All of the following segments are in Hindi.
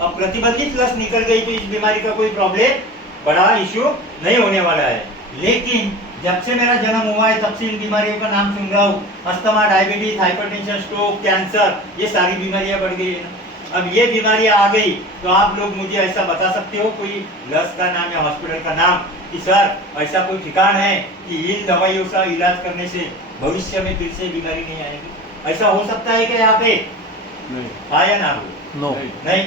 अब प्रतिबंधित लस निकल गई तो इस बीमारी का कोई प्रॉब्लम, बड़ा इश्यू नहीं होने वाला है। लेकिन जब से मेरा जन्म हुआ है तब से इन बीमारियों का नाम सुन रहा हूँ, asthma, diabetes, hypertension, stroke, cancer, ये सारी बीमारियां बढ़ गई है ना। अब ये बीमारियां आ गई तो आप लोग मुझे ऐसा बता सकते हो कोई लस का नाम या हॉस्पिटल का नाम कि सर ऐसा कोई ठिकाना है कि इन दवाइयों का इलाज करने से भविष्य में फिर से बीमारी नहीं आएगी? ऐसा हो सकता है क्या यहाँ पे? नहीं। हाँ या ना? नो। नहीं।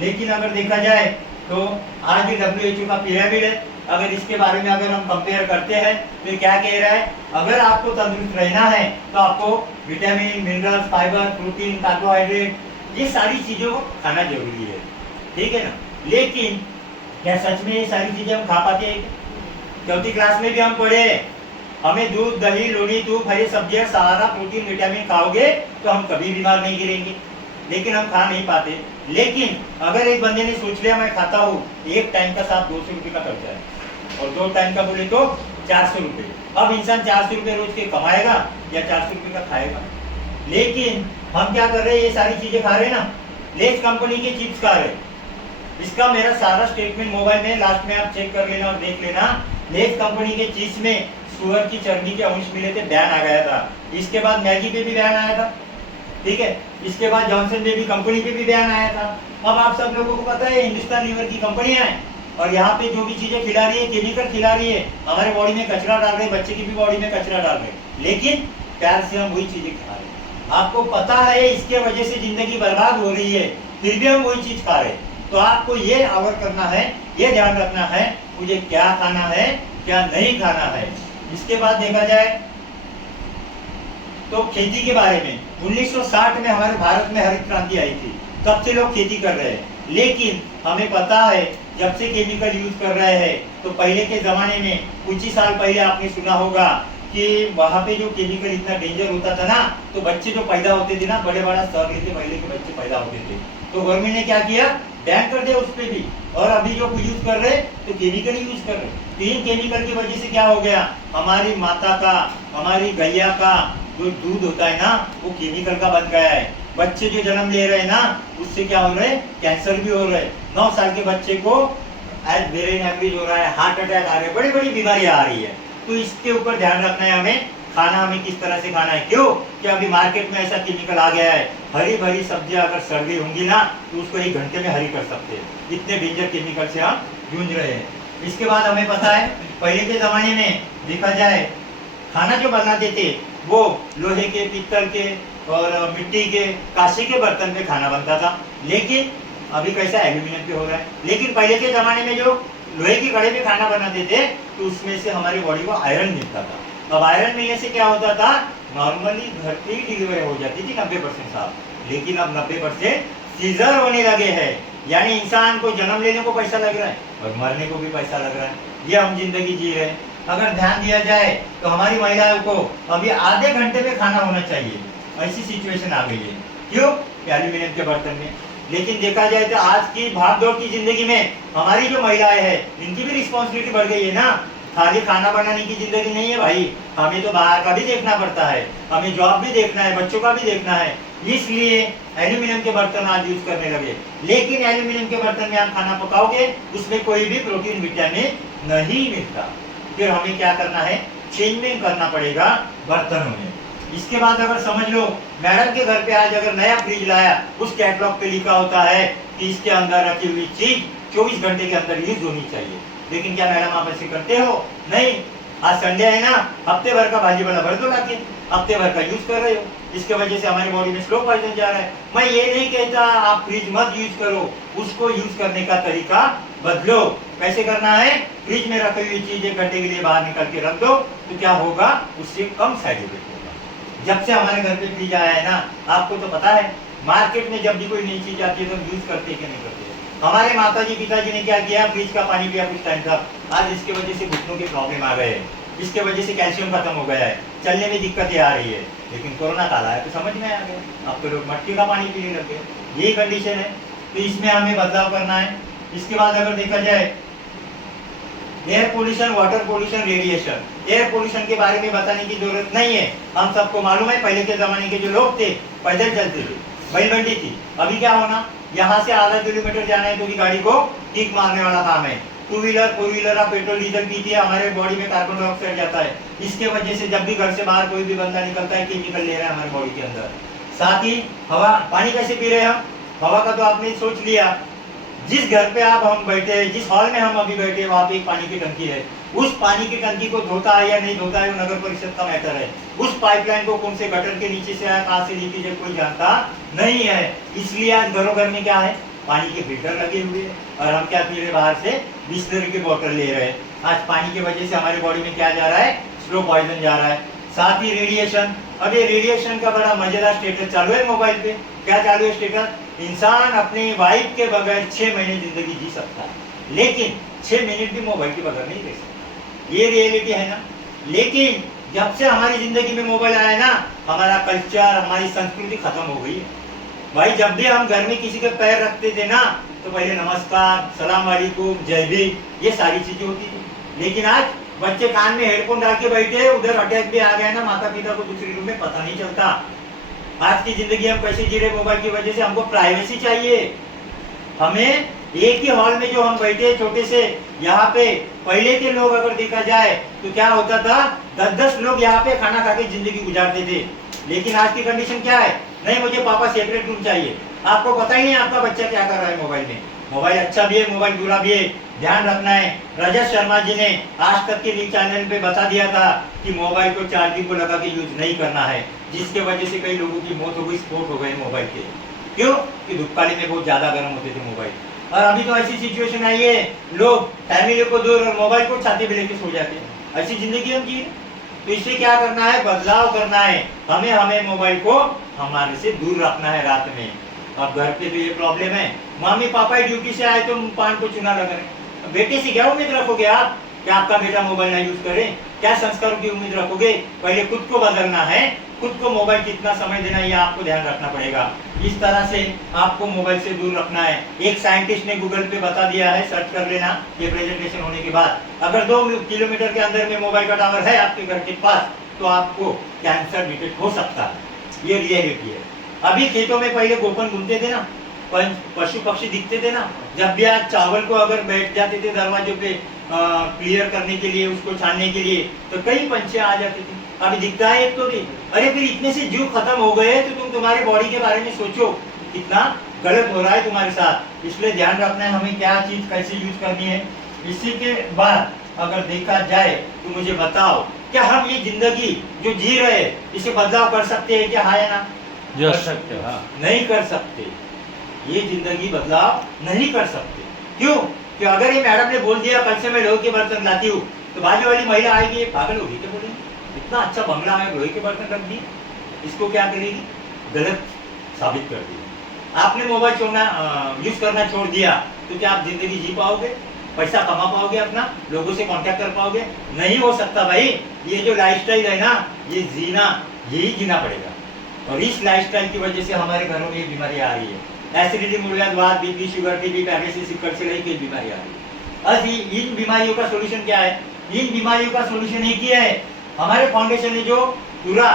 लेकिन अगर देखा जाए तो आज भी WHO का पिरामिड है, अगर इसके बारे में अगर हम कंपेयर करते हैं तो क्या कह रहा है, अगर आपको तंदुरुस्त रहना है तो आपको vitamin, minerals, fibre, protein, carbohydrate, ये सारी चीजों को खाना जरूरी है, ठीक है ना। लेकिन क्या सच में ये सारी चीजें हम खा पाते हैं? चौथी क्लास में भी हम पढ़े, हमें दूध, दही, लोनी, दूध, हरी सब्जियां, सारा प्रोटीन, विटामिन खाओगे तो हम कभी बीमार नहीं गिरेंगे, लेकिन हम खा नहीं पाते। लेकिन अगर एक बंदे ने सोच लिया मैं खाता हूँ, एक टाइम का साथ 200 रुपये का खर्चा है और 2 टाइम का बोले तो 400 रुपये। अब इंसान 400 रुपये रोज के कमाएगा या 400 रुपये का खाएगा? लेकिन हम क्या कर रहे हैं, ये सारी चीजें खा रहे हैं ना, लेस कंपनी के चिप्स खा रहे हैं। इसका मेरा सारा स्टेटमेंट मोबाइल में लास्ट में आप चेक कर लेना और देख लेना। लेस कंपनी के चिप्स में सुअर की चर्बी के अंश मिले थे, बैन आ गया था। इसके बाद मैगी पे भी बैन आया था, ठीक है। इसके बाद जॉनसन बेबी कंपनी पे भी बैन आया था। अब आप सब लोगों को पता है हिंदुस्तान लीवर की कंपनियां हैं और यहाँ पे जो भी चीजें खिला रही है, केमिकल खिला रही है, हमारे बॉडी में कचरा डाल रहे हैं, बच्चे की भी बॉडी में कचरा डाल रहे हैं, लेकिन प्यार से हम वही चीजें खा रहे हैं। आपको पता है इसके वजह से जिंदगी बर्बाद हो रही है, फिर भी हम वही चीज खा रहे हैं। तो आपको ये अवर करना है, ये ध्यान रखना है मुझे क्या खाना है, क्या नहीं खाना है। इसके बाद देखा जाए तो खेती के बारे में 1960 में हमारे भारत में हरित क्रांति आई थी, तब से लोग खेती कर रहे हैं। लेकिन हमें पता है जब से केमिकल यूज कर रहे हैं, तो पहले के जमाने में कुछ ही साल पहले आपने सुना होगा कि वहाँ पे जो केमिकल इतना डेंजर होता था ना, तो बच्चे जो पैदा होते थे ना, बड़े बड़ा सर लेके पहले के बच्चे पैदा होते थे, तो गवर्नमेंट ने क्या किया, बैन कर दिया उस पर भी। और अभी जो यूज कर रहे तो केमिकल ही यूज कर रहे। तो इन केमिकल की वजह से क्या हो गया, हमारी माता का, हमारी गैया का जो दूध होता है ना, वो केमिकल का बन गया है। बच्चे जो जन्म ले रहे हैं ना, उससे क्या हो रहा है, कैंसर भी हो रहा है। 9 साल के बच्चे को ब्रेन हैमरेज हो रहा है, हार्ट अटैक आ रहे हैं, बड़ी बड़ी बीमारियां आ रही है। तो इसके ऊपर ध्यान रखना है हमें, खाना हमें किस तरह से खाना है। क्यों कि अभी मार्केट में ऐसा केमिकल आ गया है, हरी भरी सब्जियां अगर सड़ गई होंगी ना, तो उसको 1 घंटे में हरी कर सकते हैं। इतने डेंजर केमिकल से हम जूझ रहे हैं। इसके बाद हमें पता है पहले के जमाने में देखा जाए खाना जो बनाते थे वो लोहे के, पीतल के और मिट्टी के, कांसे के बर्तन पे खाना बनता था। लेकिन अभी कैसा एल्यूमिनियम पे हो रहा है। लेकिन पहले के जमाने में जो लोहे की कड़े में खाना बनाते थे तो उसमें से हमारी बॉडी को आयरन मिलता था। अब आयरन मिलने से क्या होता था, नॉर्मली घर पे ही डिलीवरी हो जाती थी 90% साहब, लेकिन अब 90% सीजर होने लगे हैं। यानी इंसान को जन्म लेने को पैसा लग रहा है और मरने को भी पैसा लग रहा है। ये हम जिंदगी जी रहे हैं। अगर ध्यान दिया जाए तो हमारी महिलाओं को अभी आधे घंटे में खाना होना चाहिए, ऐसी सिचुएशन आ गई है। क्यों? एल्यूमिनियम के बर्तन में। लेकिन देखा जाए तो आज की भागदौड़ की जिंदगी में हमारी जो महिलाएं हैं, इनकी भी रिस्पॉन्सिबिलिटी बढ़ गई है ना। खाली खाना बनाने की जिंदगी नहीं है भाई, हमें तो बाहर का भी देखना पड़ता है, हमें जॉब भी देखना है, बच्चों का भी देखना है। इसलिए एल्यूमिनियम के बर्तन आज यूज करने लगे। लेकिन एल्यूमिनियम के बर्तन में आप खाना पकाओगे, उसमें कोई भी प्रोटीन, विटामिन नहीं मिलता। फिर हमें क्या करना है, चेंजिंग करना पड़ेगा बर्तनों में। इसके बाद अगर समझ लो मैडम के घर पे आज अगर नया फ्रिज लाया, उस कैटलॉग पे लिखा होता है कि इसके अंदर रखी हुई चीज 24 घंटे के अंदर यूज होनी चाहिए। लेकिन क्या मैडम आप ऐसे करते हो? नहीं। आज संडे है ना, हफ्ते भर का भाजी वाला भर दो लाके, हफ्ते भर का यूज कर रहे हो। इसके वजह से हमारी बॉडी में स्लो पॉइजन जा रहा है। मैं ये नहीं कहता आप फ्रिज मत यूज करो, उसको यूज करने का तरीका बदलो। कैसे करना है, फ्रिज में रखी हुई चीज 1 घंटे के लिए बाहर निकल के रख दो, तो क्या होगा, उससे कम साइड इफेक्ट होगा। जब से हमारे घर पे फ्रिज आया है ना, आपको तो पता है मार्केट में जब भी कोई नई चीज आती है तो यूज करते कि नहीं करते। हमारे माताजी पिताजी ने क्या किया, फ्रिज का पानी पिया कुछ टाइम तक, आज इसके वजह से घुटनों के प्रॉब्लम आ गए, इसके वजह से कैल्शियम खत्म हो गया है, चलने में दिक्कतें आ रही है। लेकिन कोरोना काल आया तो समझ में आ गया, अब तो लोग मटके का पानी पीने लगे। यही कंडीशन है, तो इसमें हमें बदलाव करना है। इसके बाद अगर देखा जाए air pollution, water pollution, radiation. Air pollution के बारे में बताने की जरूरत नहीं है, हम सबको मालूम है। पहले के जमाने के जो लोग थे पैदल चलते थे, बैलगाड़ी थी। अभी क्या होना, यहाँ से आधा किलोमीटर जाना है तो भी गाड़ी को किक मारने वाला काम है। टू व्हीलर फोर व्हीलर आप पेट्रोल डीजल पीती है, हमारे बॉडी में कार्बन डाइऑक्साइड जाता है। इसके वजह से जब भी घर से बाहर कोई भी बंदा निकलता है केमिकल ले रहा है हमारे बॉडी के अंदर। साथ ही हवा, पानी कैसे पी रहे हैं हम? हवा का तो आपने सोच लिया, जिस घर पे आप हम बैठे हैं, जिस हॉल में हम अभी बैठे हैं, वहाँ पे एक पानी की टंकी है। उस पानी की टंकी को धोता है या नहीं धोता है वो नगर परिषद का मैटर है। उस पाइपलाइन को कौन से गटर के नीचे से आया, कहाँ से लीकेज है, कोई जानता नहीं है। इसलिए आज घरों घर में क्या है, पानी के फिल्टर लगे हुए हैं और हम क्या पी रहे, बाहर से बिस्लरी की बोतल ले रहे हैं। आज पानी की वजह से हमारे बॉडी में क्या जा रहा है, स्लो पॉइजन जा रहा है। साथ ही रेडिएशन, अब ये रेडिएशन का बड़ा मजेदार स्टेटस चालू है मोबाइल पे। क्या चालू है स्टेटस? इंसान अपनी वाइफ के बगैर 6 महीने जिंदगी जी सकता है, लेकिन 6 मिनट भी मोबाइल के बगैर नहीं रह सकता। ये रियलिटी है ना। लेकिन जब से हमारी जिंदगी में मोबाइल आया ना, हमारा कल्चर, हमारी संस्कृति खत्म हो गई है। भाई जब भी हम घर में किसी के पैर रखते थे ना, तो पहले नमस्कार, सलाम वालेकुम, जय भीम, ये सारी चीजें होती थी। लेकिन आज बच्चे कान में हेडफोन डाल के बैठे, उधर अटैक भी आ गया ना, माता पिता को दूसरी रूम में पता नहीं चलता। आज की जिंदगी हम कैसे जी रहे, मोबाइल की वजह से। हमको प्राइवेसी चाहिए। हमें एक ही हॉल में जो हम बैठे छोटे से, यहाँ पे पहले के लोग अगर देखा जाए तो क्या होता था, 10-10 लोग यहाँ पे खाना खा के जिंदगी गुजारते थे। लेकिन आज की कंडीशन क्या है, नहीं मुझे पापा सेपरेट रूम चाहिए। आपको पता ही नहीं आपका बच्चा क्या कर रहा है मोबाइल में। मोबाइल अच्छा भी है, मोबाइल बुरा भी है, ध्यान रखना है। रजत शर्मा जी ने आज तक के न्यूज चैनल पे बता दिया था कि मोबाइल को चार्जिंग को लगा के यूज नहीं करना है, जिसके वजह से कई लोगों की मौत हो गई, स्फोट हो गए मोबाइल के। क्यों? कि धूपकाली में बहुत ज्यादा गर्म होते थे मोबाइल। और अभी तो ऐसी सिचुएशन आई है, लोग फैमिली को दूर और मोबाइल को छाती पे लेके सो जाते हैं। ऐसी जिंदगी हम जी। तो इससे क्या करना है, बदलाव करना है। हमें मोबाइल को हमारे से दूर रखना है रात में। अब घर पे तो ये प्रॉब्लम है, मम्मी पापा ड्यूटी से आए तो पान को चुना लगा रहे। बेटे से क्या उम्मीद रखोगे आप, क्या आपका बेटा मोबाइल ना यूज करे? क्या संस्कारों की उम्मीद रखोगे? पहले खुद को बदलना है। खुद को मोबाइल कितना समय देना है, ये आपको ध्यान रखना पड़ेगा। इस तरह से आपको मोबाइल से दूर रखना है। एक साइंटिस्ट ने गूगल पे बता दिया है, सर्च कर लेना ये प्रेजेंटेशन होने के बाद। अगर 2 किलोमीटर के अंदर में मोबाइल का टावर है आपके घर के पास, तो आपको कैंसर डिटेक्ट हो सकता है। ये रियलिटी है। अभी खेतों में पहले गोपन घूमते थे ना, पशु पक्षी दिखते थे ना, जब भी आज चावल को अगर बैठ जाते थे दरवाजे पे क्लियर करने के लिए, उसको छानने के लिए, तो कई पंछी आ जाते थे। अभी दिखता है एक तो भी। अरे फिर इतने से जीव खत्म हो गए तो तुम तुम्हारी बॉडी के बारे में सोचो, कितना गलत हो रहा है तुम्हारे साथ। इसलिए ध्यान रखना है हमें क्या चीज कैसे यूज करनी है। इसी के बाद अगर देखा जाए तो मुझे बताओ, क्या हम ये जिंदगी जो जी रहे इसे बदलाव कर सकते हैं क्या, हाँ या ना? कर सकते हो? हाँ। नहीं कर सकते। ये जिंदगी बदलाव नहीं कर सकते। क्यों? कि अगर ये मैडम ने बोल दिया कल से मैं लोहे के बर्तन लाती हूँ, तो बाजू वाली महिला आएगी, पागल होगी क्या बोलेंगे? इतना अच्छा बंगला है, लोहे के बर्तन रख दिए, इसको क्या करेगी? गलत साबित कर दी। आपने मोबाइल छोड़ना यूज करना छोड़ दिया तो क्या आप जिंदगी जी पाओगे? पैसा कमा पाओगे अपना? लोगों से कांटेक्ट कर पाओगे? नहीं हो सकता भाई। ये जो लाइफस्टाइल है ना, ये जीना, यही जीना पड़ेगा। और इस लाइफस्टाइल की वजह से हमारे घरों में ये बीमारी आ रही है। एसिडिटी, मूलाधार, BP, sugar, TB, paralysis, sickle cell, कई बीमारी आ रही है। अब इन बीमारियों का सोल्यूशन क्या है? इन बीमारियों का सोल्यूशन एक ही है। हमारे फाउंडेशन ने जो पूरा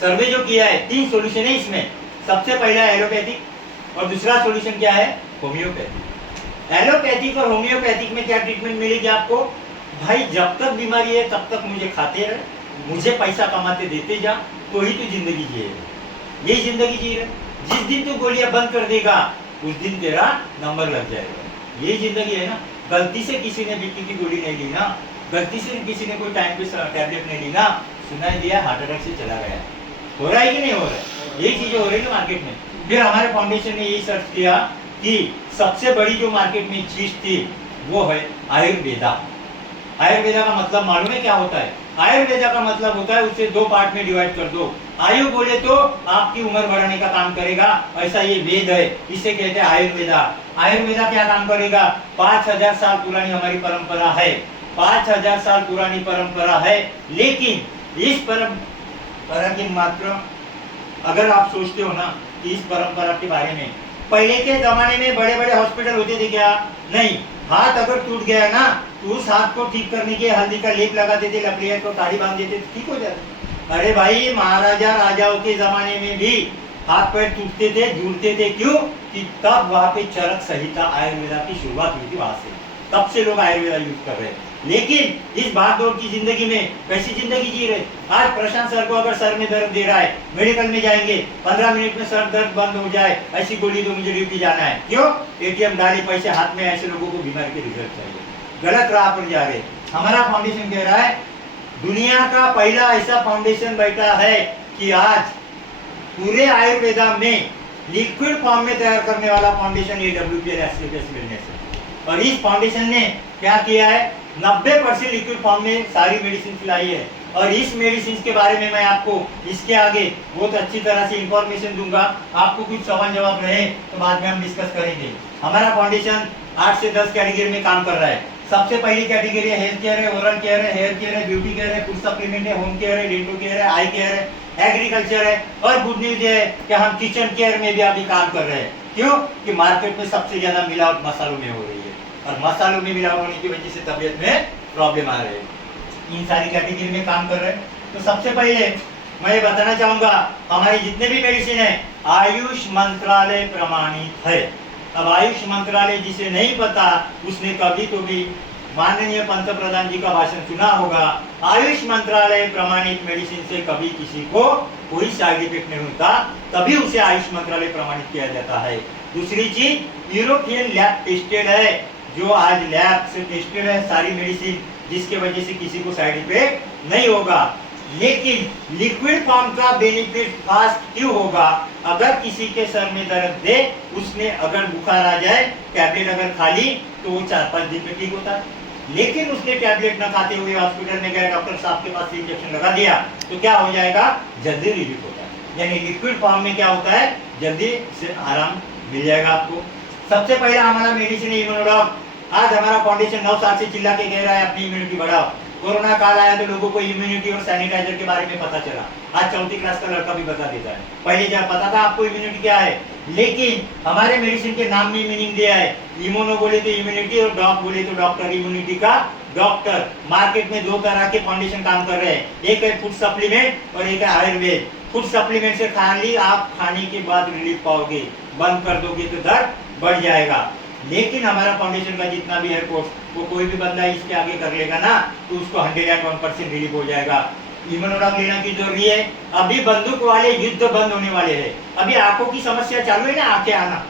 सर्वे जो किया है, 3 सोल्यूशन है इसमें। सबसे पहला एलोपैथिक, और दूसरा सोल्यूशन क्या है? होम्योपैथिक। एलोपैथिक और होम्योपैथिक में क्या ट्रीटमेंट मिलेगी आपको? भाई जब तक बीमारी है तब तक मुझे खाते रहे, मुझे पैसा कमाते देते जा, तो ही तो जिंदगी जिएगा। यही जिंदगी जी रहे। जिस दिन तू गोलियां बंद कर देगा उस दिन तेरा नंबर लग जाएगा। यही जिंदगी है ना। गलती से किसी ने बीपी की गोली नहीं ली ना, गलती से किसी ने कोई टाइम पे टैबलेट नहीं ली ना, सुनाई दिया हार्ट अटैक से चला गया। हो रहा है कि नहीं हो रहा है? यही चीजें हो रही है मार्केट में। फिर हमारे फाउंडेशन ने यही सर्च किया कि सबसे बड़ी जो मार्केट में चीज थी वो है आयुर्वेदा। आयुर्वेदा का मतलब मालूम है क्या होता है? आयुर्वेदा का मतलब होता है, उसे 2 पार्ट में डिवाइड कर दो। आयु बोले तो आपकी उम्र बढ़ाने का काम करेगा, ऐसा ये वेद है, इसे कहते हैं आयुर्वेदा। आयुर्वेदा क्या काम करेगा? 5000 साल पुरानी हमारी परंपरा है, 5000 साल पुरानी परंपरा है। लेकिन इस परंपरा की मात्र, अगर आप सोचते हो ना कि इस परंपरा के बारे में, पहले के जमाने में बड़े बड़े हॉस्पिटल होते थे क्या? नहीं। हाथ अगर टूट गया ना तो उस हाथ को ठीक करने के हल्दी का लेप लगा देते, लकड़ियां को ताड़ी बांध देते, ठीक हो जाता। अरे भाई महाराजा राजाओं के जमाने में भी हाथ पैर टूटते थे, जुड़ते थे, क्यों कि तब वहां पे चरक संहिता आयुर्वेदा की शुरुआत हुई थी, वहां से तब से लोग आयुर्वेदा यूज कर रहे हैं। लेकिन इस भागदौड़ की जिंदगी में कैसी जिंदगी जी रहे। आज प्रशांत सर को अगर सर में दर्द दे रहा है, मेडिकल में जाएंगे, 15 मिनट में सर दर्द बंद हो जाए, ऐसी गोली दो, मुझे ड्यूटी जाना है। क्यों? एटीएम डाले, पैसे हाथ में। ऐसे लोगों को बीमारी के रिजल्ट चाहिए, गलत राह पर जा रहे। हमारा फाउंडेशन कह रहा है दुनिया का पहला ऐसा फाउंडेशन बैठा है कि आज पूरे आयुर्वेदा में लिक्विड फॉर्म में तैयार करने वाला फाउंडेशन ये WPL है। और इस फाउंडेशन ने क्या किया है, 90% लिक्विड फॉर्म में सारी मेडिसिन लाई है। और इस मेडिसिन के बारे में मैं आपको इसके आगे बहुत अच्छी तरह से इंफॉर्मेशन दूंगा। आपको कुछ सवाल जवाब रहे तो बाद में हम डिस्कस करेंगे। हमारा फाउंडेशन 8 से 10 कैटेगरी में काम कर रहा है। सबसे पहली कैटेगरी है हेल्थ केयर है, ओरल केयर है, हेयर केयर है, ब्यूटी केयर है, फूड सप्लीमेंट है, होम केयर है, डेंटल केयर है, आई केयर है, एग्रीकल्चर है। और गुड न्यूज ये है कि हम किचन केयर में भी अभी काम कर रहे हैं। क्यों कि मार्केट में सबसे ज्यादा मिलावट मसालों में हो रही है, और मसालों में मिलावट होने की वजह से तबीयत में प्रॉब्लम आ रही है। इन सारी कैटेगरी में काम कर रहे हैं। तो सबसे पहले मैं ये बताना चाहूंगा, हमारी जितने भी मेडिसिन है आयुष मंत्रालय प्रमाणित है। अब आयुष मंत्रालय जिसे नहीं पता उसने कभी तो भी माननीय पंतप्रधान जी का भाषण सुना होगा। आयुष मंत्रालय प्रमाणित मेडिसिन से कभी किसी को कोई साइड इफेक्ट नहीं होता, तभी उसे आयुष मंत्रालय प्रमाणित किया जाता है। दूसरी चीज यूरोपियन लैब टेस्टेड है, जो आज लैब से टेस्टेड है सारी मेडिसिन, जिसके वजह से किसी को साइड इफेक्ट नहीं होगा। लेकिन लिक्विड फॉर्म का बेनिफिट फास्ट क्यों होगा? अगर किसी के सर में दर्द दे, उसने अगर बुखार आ जाए, टैबलेट अगर खा ली तो वो 4-5 दिन में ठीक होता है। लेकिन उसने टैबलेट न खाते हुए हॉस्पिटल में गए, डॉक्टर साहब के पास इंजेक्शन लगा दिया, तो क्या हो जाएगा? जल्दी रिलीफ होता है। यानी लिक्विड फॉर्म में क्या होता है, जल्दी से आराम मिल जाएगा आपको। सबसे पहला हमारा मेडिसिन है इम्यूनोडॉग। आज हमारा फाउंडेशन 9 साल से चिल्ला के कह रहा है अपनी इम्यूनिटी बढ़ाओ। कोरोना काल आया तो लोगों को इम्यूनिटी और सैनिटाइजर के बारे में पता चला। आज 4th क्लास का लड़का भी बता देता है। पहले जब पता था आपको इम्यूनिटी क्या है, लेकिन हमारे मेडिसिन के नाम में मीनिंग दिया है। इम्यूनो बोले तो इम्यूनिटी, और डॉग बोले तो डॉक्टर, इम्यूनिटी का डॉक्टर। मार्केट में 2 तरह के फाउंडेशन काम कर रहे हैं, एक है फूड सप्लीमेंट और एक है आयुर्वेद। फूड सप्लीमेंट से खाली आप खाने के बाद रिलीफ पाओगे, बंद कर दोगे तो दर्द बढ़ जाएगा। लेकिन हमारा फाउंडेशन का जितना भी है कोर्स, वो कोई भी बंदा इसके आगे कर लेगा ना तो उसको 101% रिलीफ हो जाएगा। इम्यूनोडॉग लेना की जरूरी है। अभी बंदूक वाले युद्ध बंद होने वाले हैं। अभी आंखों की समस्या चालू है ना, आंखें आना,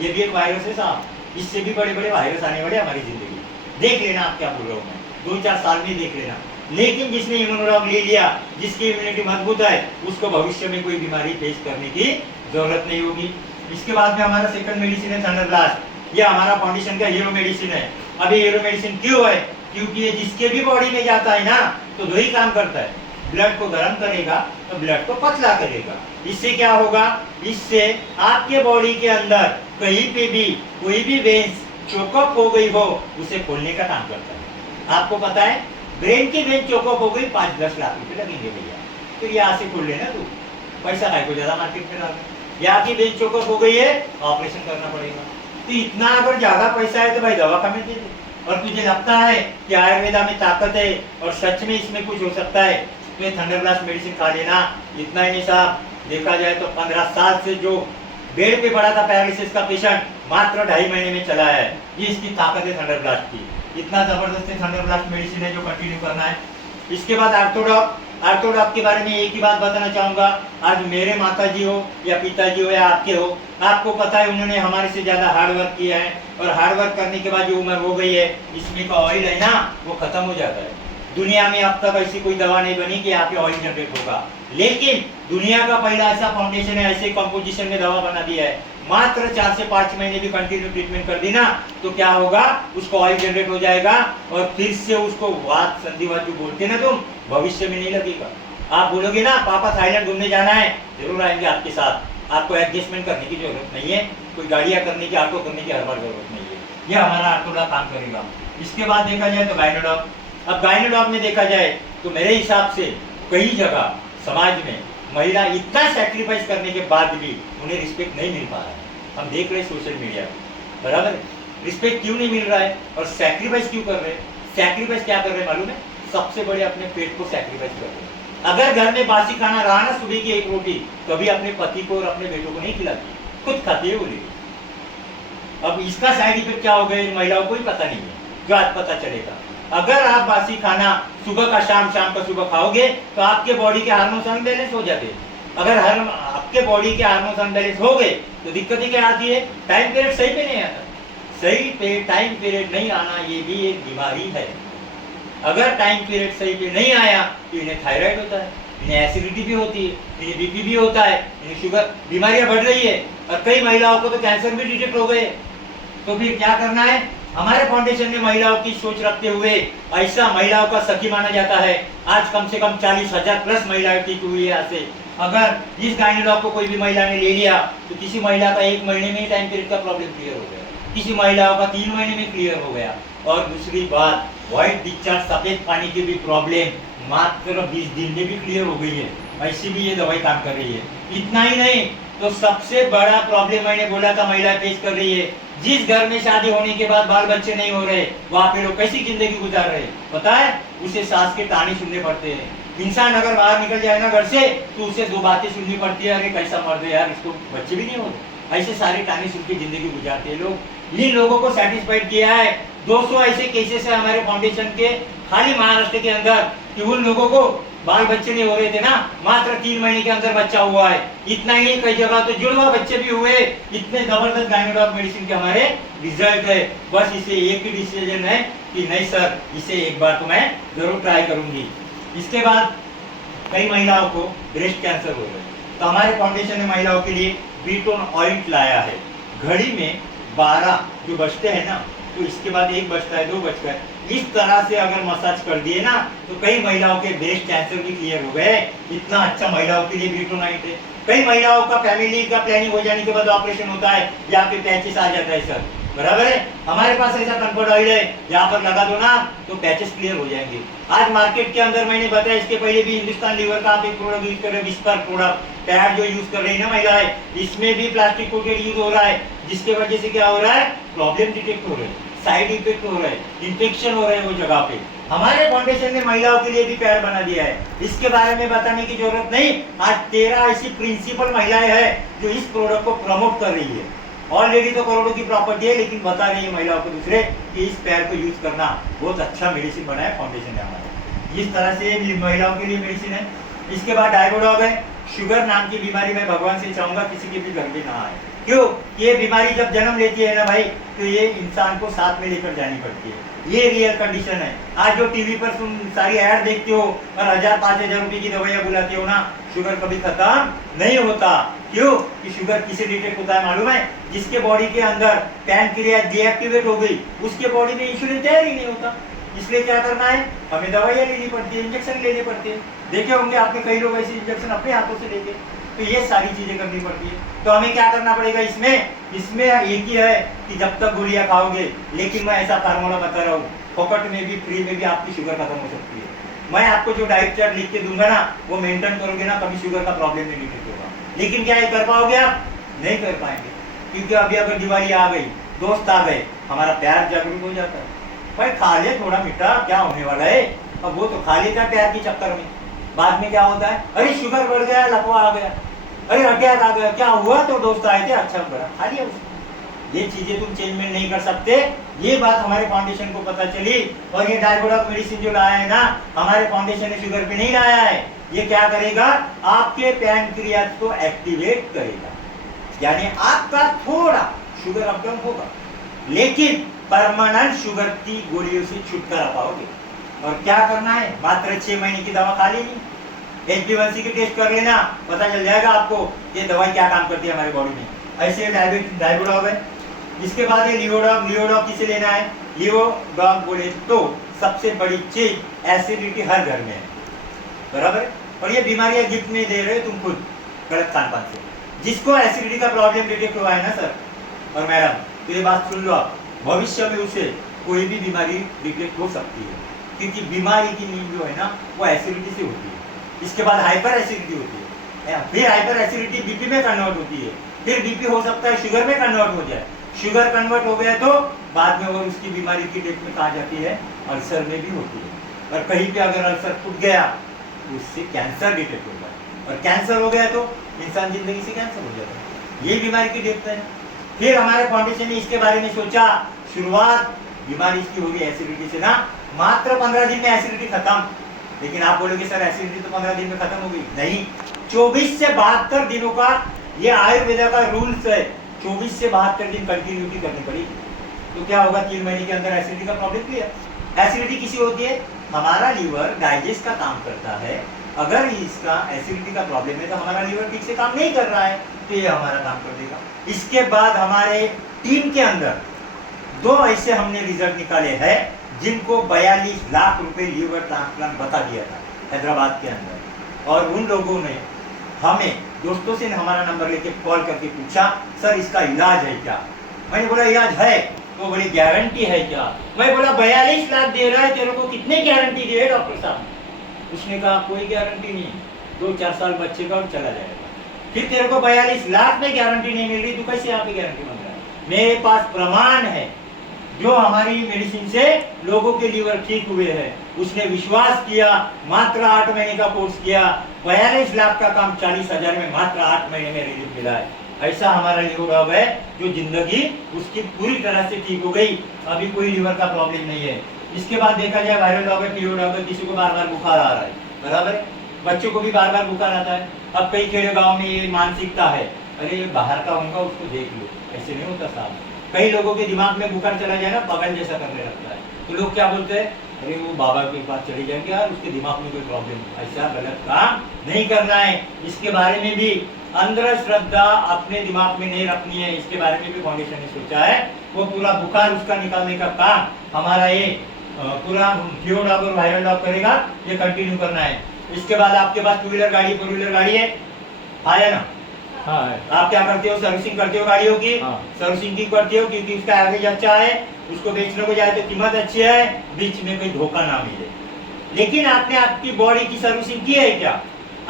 ये भी एक वायरस है साहब। इससे भी बड़े बड़े वायरस आने वाले हमारी जिंदगी, देख लेना आप क्या बोल रहा हूँ मैं, 2-4 साल में देख लेना। लेकिन जिसने इम्यूनोडॉग ले लिया, जिसकी इम्यूनिटी मजबूत है, उसको भविष्य में कोई बीमारी फेस करने की जरूरत नहीं होगी। इसके बाद में हमारा सेकंड मेडिसिन है थंडर ब्लास्ट। ये हमारा फाउंडेशन का हीरो मेडिसिन है। अभी हीरो मेडिसिन क्यों है? क्योंकि ये जिसके भी बॉडी में जाता है ना तो 2 ही काम करता है, ब्लड को गर्म करेगा तो ब्लड को पतला करेगा। इससे क्या होगा? इससे आपके बॉडी के अंदर कहीं पे भी कोई भी वेन्स चोकअप हो गई हो, उसे खोलने का काम करता है। आपको पता है ब्रेन की वेन चोकअप हो गई, 5-10 लाख रुपए लगेंगे भैया, तो यहाँ से खोल लेना, तू पैसा काय को ज्यादा मार्केट में लगा। यहाँ की वेन चोकअप हो गई है, ऑपरेशन करना पड़ेगा। तो इतना अगर ज्यादा पैसा है तो भाई दवा खाने दे दे। और तुझे लगता है कि आयुर्वेदा में ताकत है और सच में इसमें कुछ हो सकता है, तो ये थंडर ब्लास्ट मेडिसिन खा लेना। इतना ही नहीं साहब, देखा जाए तो 15 साल से जो बेड पे पड़ा था पैरालिसिस का पेशेंट, मात्र 2.5 महीने में चला है। ये इसकी ताकत है थंडर ब्लास्ट की। इतना जबरदस्त थंडर ब्लास्ट मेडिसिन है जो कंटिन्यू करना है। इसके बाद आर्थोडॉक के बारे में एक ही बात बताना चाहूंगा। आज मेरे माताजी हो या पिताजी हो या आपके हो, आपको पता है उन्होंने हमारे से ज्यादा हार्ड वर्क किया है, और हार्ड वर्क करने के बाद जो उम्र हो गई है, इसमें का ऑयल है ना वो खत्म हो जाता है। दुनिया में अब तक ऐसी कोई दवा नहीं बनी कि यहाँ पे ऑयल जनरेट होगा, लेकिन दुनिया का पहला ऐसा फाउंडेशन है, ऐसे कंपोजिशन में दवा बना दिया है। मात्र 4 से 5 महीने भी कंटिन्यू ट्रीटमेंट कर दी ना तो क्या होगा, उसको ऑयल जनरेट हो जाएगा, और फिर से उसको वात संधिवात जो बोलते ना तुम, भविष्य में नहीं लगेगा। आप बोलोगे ना पापा थाईलैंड घूमने जाना है, जरूर आएंगे आपके साथ। आपको एडजस्टमेंट करने की जरूरत नहीं है, कोई गाड़ियाँ करने की, ऑटो करने की हर बार जरूरत नहीं है। यह हमारा आर्थोडॉक काम करेगा। इसके बाद देखा जाए तो गायनोडॉक। अब गायनोडॉक में देखा जाए तो मेरे हिसाब से कई जगह समाज में महिला इतना सैक्रिफाइस करने के बाद भी उन्हें रिस्पेक्ट नहीं मिल पा रहा है। हम देख रहे हैं सोशल मीडिया पर, बराबर है? रिस्पेक्ट क्यों नहीं मिल रहा है और सैक्रिफाइस क्यों कर रहे हैं? सैक्रिफाइस क्या कर रहे हैं मालूम है? सबसे बड़े अपने पेट को सैक्रिफाइस कर रहे हैं। अगर घर में बासी खाना रहा ना, सुबह की एक रोटी, कभी अपने पति को और अपने बेटों को नहीं खिलाती, खुद खाती है वो लेडी। अब इसका साइड इफेक्ट क्या होगा इन महिलाओं को ही पता नहीं है, जो आज पता चलेगा। अगर आप बासी खाना सुबह का शाम, शाम का सुबह खाओगे तो आपके बॉडी के हार्मोन्स अनबैलेंस हो जाते हैं। अगर आपके बॉडी के हार्मोन्स अनबैलेंस हो गए तो दिक्कतें क्या आती है? टाइम पीरियड सही पे नहीं आता। सही पे टाइम पीरियड नहीं आना ये भी एक बीमारी है। अगर टाइम पीरियड सही पे नहीं आया तो इन्हें थायराइड होता है, इन्हें एसिडिटी भी होती है, इन्हें बीपी भी होता है, इन्हें शुगर, बीमारियां बढ़ रही है और कई महिलाओं को तो कैंसर भी डिटेक्ट हो गए। तो फिर क्या करना है? हमारे फाउंडेशन ने महिलाओं की सोच रखते हुए ऐसा महिलाओं का सखी माना जाता है। आज कम से कम 40,000 प्लस महिलाएं ठीक हुई है ऐसे। अगर इस गाइनोलॉग को कोई भी महिला ने ले लिया तो किसी महिला का 1 महीने में टाइम पीरियड का प्रॉब्लम क्लियर हो गया, किसी महिलाओं का 3 महीने में क्लियर हो गया। और दूसरी बात, व्हाइट डिस्चार्ज, सफेद पानी की भी प्रॉब्लम मात्र 20 दिन में भी क्लियर हो गई है। ऐसी भी ये दवाई काम कर रही है। इतना ही नहीं तो सबसे बड़ा प्रॉब्लम मैंने बोला था महिलाएं फेस कर रही है, जिस घर में शादी होने के बाद बाल बच्चे नहीं हो रहे, वहाँ पे लोग कैसी जिंदगी गुजार रहे पता है? उसे सास के ताने सुनने पड़ते हैं। इंसान अगर बाहर निकल जाए ना घर से तो उसे 2 बातें सुननी पड़ती है, अरे कैसा मर्द है यार, इसको बच्चे भी नहीं होते। ऐसे सारे ताने सुन के जिंदगी गुजारते हैं लोग। इन लोगों को सेटिस्फाइड किया है। 200 ऐसे केसेस है हमारे फाउंडेशन के खाली महाराष्ट्र के अंदर कि उन लोगों को बाल बच्चे नहीं हो रहे थे ना, मात्र 3 महीने के अंदर बच्चा हुआ है। इतना ही नहीं, कई जगह तो जुड़वा बच्चे भी हुए। इतने जबरदस्त गाइनोलॉग मेडिसिन के हमारे रिजल्ट है। बस इसे एक ही डिसीजन है कि नहीं सर, इसे एक बार तो मैं जरूर ट्राई करूंगी। इसके बाद कई महिलाओं को ब्रेस्ट कैंसर हो गया, तो हमारे फाउंडेशन ने महिलाओं के लिए बीटोन ऑइंट लाया है। घड़ी में 12 जो बजते हैं ना, तो इसके बाद 1 बजता है, 2 बजता है, इस तरह से अगर मसाज कर दिए ना तो कई महिलाओं के ब्रेस्ट कैंसर भी क्लियर हो गए। इतना अच्छा महिलाओं के लिए बीटोन ऑइंट है। कई महिलाओं का फैमिली का प्लानिंग हो जाने के बाद ऑपरेशन होता है, यहाँ पे पैचेस आ जाता है सर, बराबर है? हमारे पास ऐसा कंफर्ट ऑयल है, यहाँ पर लगा दो ना तो पैचेस क्लियर हो जाएंगे। आज मार्केट के अंदर मैंने बताया, इसके पहले भी हिंदुस्तान लीवर का आप एक प्रोडक्ट यूज कर रहे हैं, विस्पर प्रोडक्ट, पैड जो यूज कर रही है ना महिलाएं, इसमें भी प्लास्टिक कोटेड यूज हो रहा है, जिसके वजह से क्या हो रहा है? प्रॉब्लम डिटेक्ट हो रहे हैं, साइड इफेक्ट हो रहा है, इन्फेक्शन हो रहा है वो जगह पे। हमारे फाउंडेशन ने महिलाओं के लिए भी पैड बना दिया है, इसके बारे में बताने की जरूरत नहीं। आज 13 ऐसी प्रिंसिपल महिलाएं हैं जो इस प्रोडक्ट को प्रमोट कर रही है। ऑलरेडी तो करोड़ों की प्रॉपर्टी है, लेकिन बता रही है महिलाओं को दूसरे कि इस पैड को यूज करना बहुत अच्छा मेडिसिन बना है फाउंडेशन ने हमारे। इस तरह से महिलाओं के लिए मेडिसिन है। इसके बाद डायबोडॉग है। शुगर नाम की बीमारी मैं भगवान से चाहूंगा किसी के भी घर में ना आए। क्यों? ये बीमारी जब जन्म लेती है ना भाई, तो ये इंसान को साथ में लेकर जानी पड़ती है। ये रियल कंडीशन है। आज जो टीवी पर तुम सारी ऐड देखते हो और 1000-5000 रुपए की दवाइयां बुलाते हो ना, शुगर कभी खत्म नहीं होता। क्यों? कि शुगर किसे डिटेक्ट होता है मालूम है? जिसके बॉडी के अंदर पैनक्रियास डीएक्टिवेट हो गई, उसके बॉडी में इंसुलिन तैयार ही नहीं होता। इसलिए क्या करना है? हमें दवाइयां लेनी पड़ती है, इंजेक्शन लेने पड़ते हैं। देखे होंगे आपके कई लोग ऐसे इंजेक्शन अपने हाथों से लेके, तो ये सारी चीजें करनी पड़ती है। तो हमें क्या करना पड़ेगा इसमें एक ही है कि जब तक गोलियां खाओगे, लेकिन मैं ऐसा फार्मूला बता रहा हूँ, फोकट में भी फ्री में भी आपकी शुगर खत्म हो सकती है। मैं आपको जो डाइट चार्ट लिख के दूंगा ना, वो मेंटेन करोगे ना, कभी शुगर का प्रॉब्लम नहीं डिटेक्ट होगा। लेकिन क्या ये कर पाओगे आप? नहीं कर पाएंगे, क्योंकि अभी अगर दिवाली आ गई, दोस्त आ गए, हमारा प्यार जागरूक हो जाता है। भाई खा ले थोड़ा मीठा, क्या होने वाला है? अब वो तो खा लेता है प्यार के चक्कर में। बाद में क्या होता है? अरे शुगर बढ़ गया, लकवा आ गया, अरे अटैक आ गया, क्या हुआ? तो दोस्त आए थे, अच्छा बड़ा खा लिया उसने। ये चीजें तुम चेंजमेंट नहीं कर सकते। ये बात हमारे फाउंडेशन को पता चली। और ये डायबोडॉग मेडिसिन जो लाया है ना, हमारे फाउंडेशन ने शुगर पे नहीं लाया है। ये क्या करेगा? आपके पैनक्रियास को एक्टिवेट करेगा, यानी आपका थोड़ा शुगर अप डाउन होगा, लेकिन परमानेंट शुगर की गोलियों से छुटकारा पाओगे। और क्या करना है? मात्र 6 महीने की दवा खा लेनी, HbA1c की टेस्ट कर लेना, पता चल जाएगा आपको ये दवाई क्या काम करती है हमारे बॉडी में। ऐसे डायबोडॉग है। इसके बाद ये लियोडॉग। लियोडॉग किसे लेना है? लियोडॉग बोले तो सबसे बड़ी चीज एसिडिटी हर घर में है, बराबर है? और ये बीमारियां गिफ्ट में दे रहे हो तुम खुद गलत खान पान से। जिसको एसिडिटी का प्रॉब्लम डिटेक्ट हुआ है ना सर और मैडम, तो ये बात सुन लो आप, भविष्य में उसे कोई भी बीमारी डिटेक्ट हो सकती है, क्योंकि बीमारी की नींद जो है ना वो एसिडिटी से होती है। इसके बाद हाइपर एसिडिटी होती है, फिर हाइपर एसिडिटी बीपी में कन्वर्ट होती है, फिर बीपी हो सकता है शुगर में कन्वर्ट हो जाए। शुगर कन्वर्ट हो गया तो बाद में और उसकी बीमारी की डेट में कहा जाती है अल्सर में भी होती है। और कहीं पे अगर अल्सर फूट गया उससे कैंसर डिटेक्ट होता है, और कैंसर हो गया तो इंसान जिंदगी से कैंसर हो जाता है। ये बीमारी की डेप्थ है। फिर हमारे फाउंडेशन ने इसके बारे में सोचा, शुरुआत बीमारी इसकी होगी एसिडिटी से ना, मात्र 15 दिन में एसिडिटी खत्म। लेकिन आप बोलोगे सर एसिडिटी तो 15 दिन में खत्म होगी, नहीं, 24 से 72 दिनों का ये आयुर्वेदा का रूल्स है। 24 से 72 दिन कंटिन्यूटी करनी पड़ेगी। तो क्या होगा, 3 महीने के अंदर एसिडिटी का प्रॉब्लम क्लियर। एसिडिटी किसी होती है, हमारा लीवर डाइजेस्ट का काम करता है। अगर इसका एसिडिटी का प्रॉब्लम है तो हमारा लीवर ठीक से काम नहीं कर रहा है, तो ये हमारा काम कर देगा। इसके बाद हमारे टीम के अंदर 2 ऐसे हमने रिजल्ट निकाले हैं जिनको 42 लाख रुपए लीवर ट्रांसप्लांट बता दिया था हैदराबाद के अंदर। और उन लोगों ने हमें दोस्तों से हमारा नंबर लेके कॉल करके पूछा, सर इसका इलाज है क्या? मैंने बोला इलाज है, तो बड़ी गारंटी है क्या? मैं बोला 42 लाख दे रहा है, तेरे को कितने गारंटी दी है डॉक्टर साहब? उसने कहा कोई गारंटी नहीं, 2-4 साल बच्चे का और चला जाएगा। फिर तेरे को 42 लाख में गारंटी नहीं मिल रही, तू कैसे यहाँ पे गारंटी मांग रहा है? मेरे पास प्रमाण है, जो हमारी मेडिसिन से लोगों के लीवर ठीक हुए हैं। उसने विश्वास किया, मात्र 8 महीने का कोर्स किया, 42 लाख का काम 40,000 में मात्र 8 महीने में रिजल्ट मिला है। ऐसा हमारा लीवर अब है जो जिंदगी उसकी पूरी तरह से ठीक हो गई, अभी कोई लीवर का प्रॉब्लम नहीं है। इसके बाद देखा जाए वायरल डॉग है, फीवर डॉग है, किसी को बार बार बुखार आ रहा है, बराबर है, बच्चों को भी बार बार बुखार आता है। अब कई खेड़े गाँव में ये मानसिकता है, अरे ये बाहर का उनका उसको देख लो, ऐसे नहीं होता साहब। कई लोगों के दिमाग में बुखार चला जाए ना, पागल जैसा करने लगता है, तो लोग क्या बोलते हैं, अरे वो बाबा के पास चले जाएंगे यार, उसके दिमाग में कोई प्रॉब्लम। ऐसा गलत काम नहीं करना है। इसके बारे में भी अंधश्रद्धा अपने दिमाग में नहीं रखनी है। इसके बारे में भी फाउंडेशन ने सोचा है, वो पूरा बुखार उसका निकालने का काम हमारा ये पूरा फीवर डॉग और वायरल डॉग करेगा, ये कंटिन्यू करना है। इसके बाद आपके पास 2 व्हीलर गाड़ी 4 व्हीलर गाड़ी है ना? हाँ है। आप क्या करते हो, सर्विसिंग करते हो गाड़ियों की? हाँ। सर्विसिंग की करते हो क्योंकि उसका एवरेज अच्छा है, उसको बेचने को जाए तो कीमत अच्छी है, बीच में कोई धोखा ना मिले। लेकिन आपने आपकी बॉडी की सर्विसिंग की है क्या?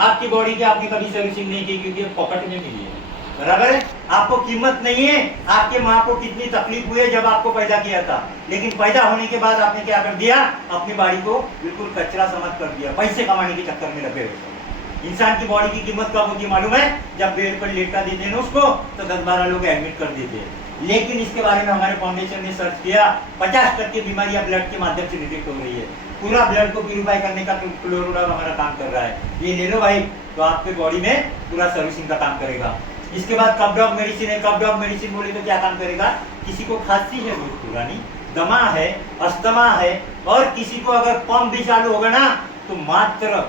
आपकी बॉडी की आपने कभी सर्विसिंग नहीं की, क्योंकि पॉकेट में मिली है, बराबर है। आपको कीमत नहीं है। आपके माँ को कितनी तकलीफ हुई है जब आपको पैदा किया था, लेकिन पैदा होने के बाद आपने क्या कर दिया, अपनी बॉडी को बिल्कुल कचरा समझ कर दिया, पैसे कमाने के चक्कर में लगे हुए। इंसान की बॉडी की कीमत कब होती है मालूम है? जब बेड पर लेटा देते हैं ना उसको, तो 10-12 लोग एडमिट कर देते हैं। लेकिन इसके बारे में हमारे फाउंडेशन ने सर्च किया, 50% बीमारियां ब्लड के माध्यम से डिटेक्ट हो रही है। पूरा ब्लड को प्यूरिफाई करने का क्लोरोडॉल हमारा काम कर रहा है। ये ले लो भाई, तो आपके बॉडी में पूरा सर्विसिंग का काम करेगा। इसके बाद कप डॉग मेडिसिन है। कप डॉग मेडिसिन बोले तो क्या काम करेगा? किसी को खांसी है बहुत पुरानी, दमा है, अस्थमा है, और किसी को अगर पंप भी चालू होगा ना, तो मात्र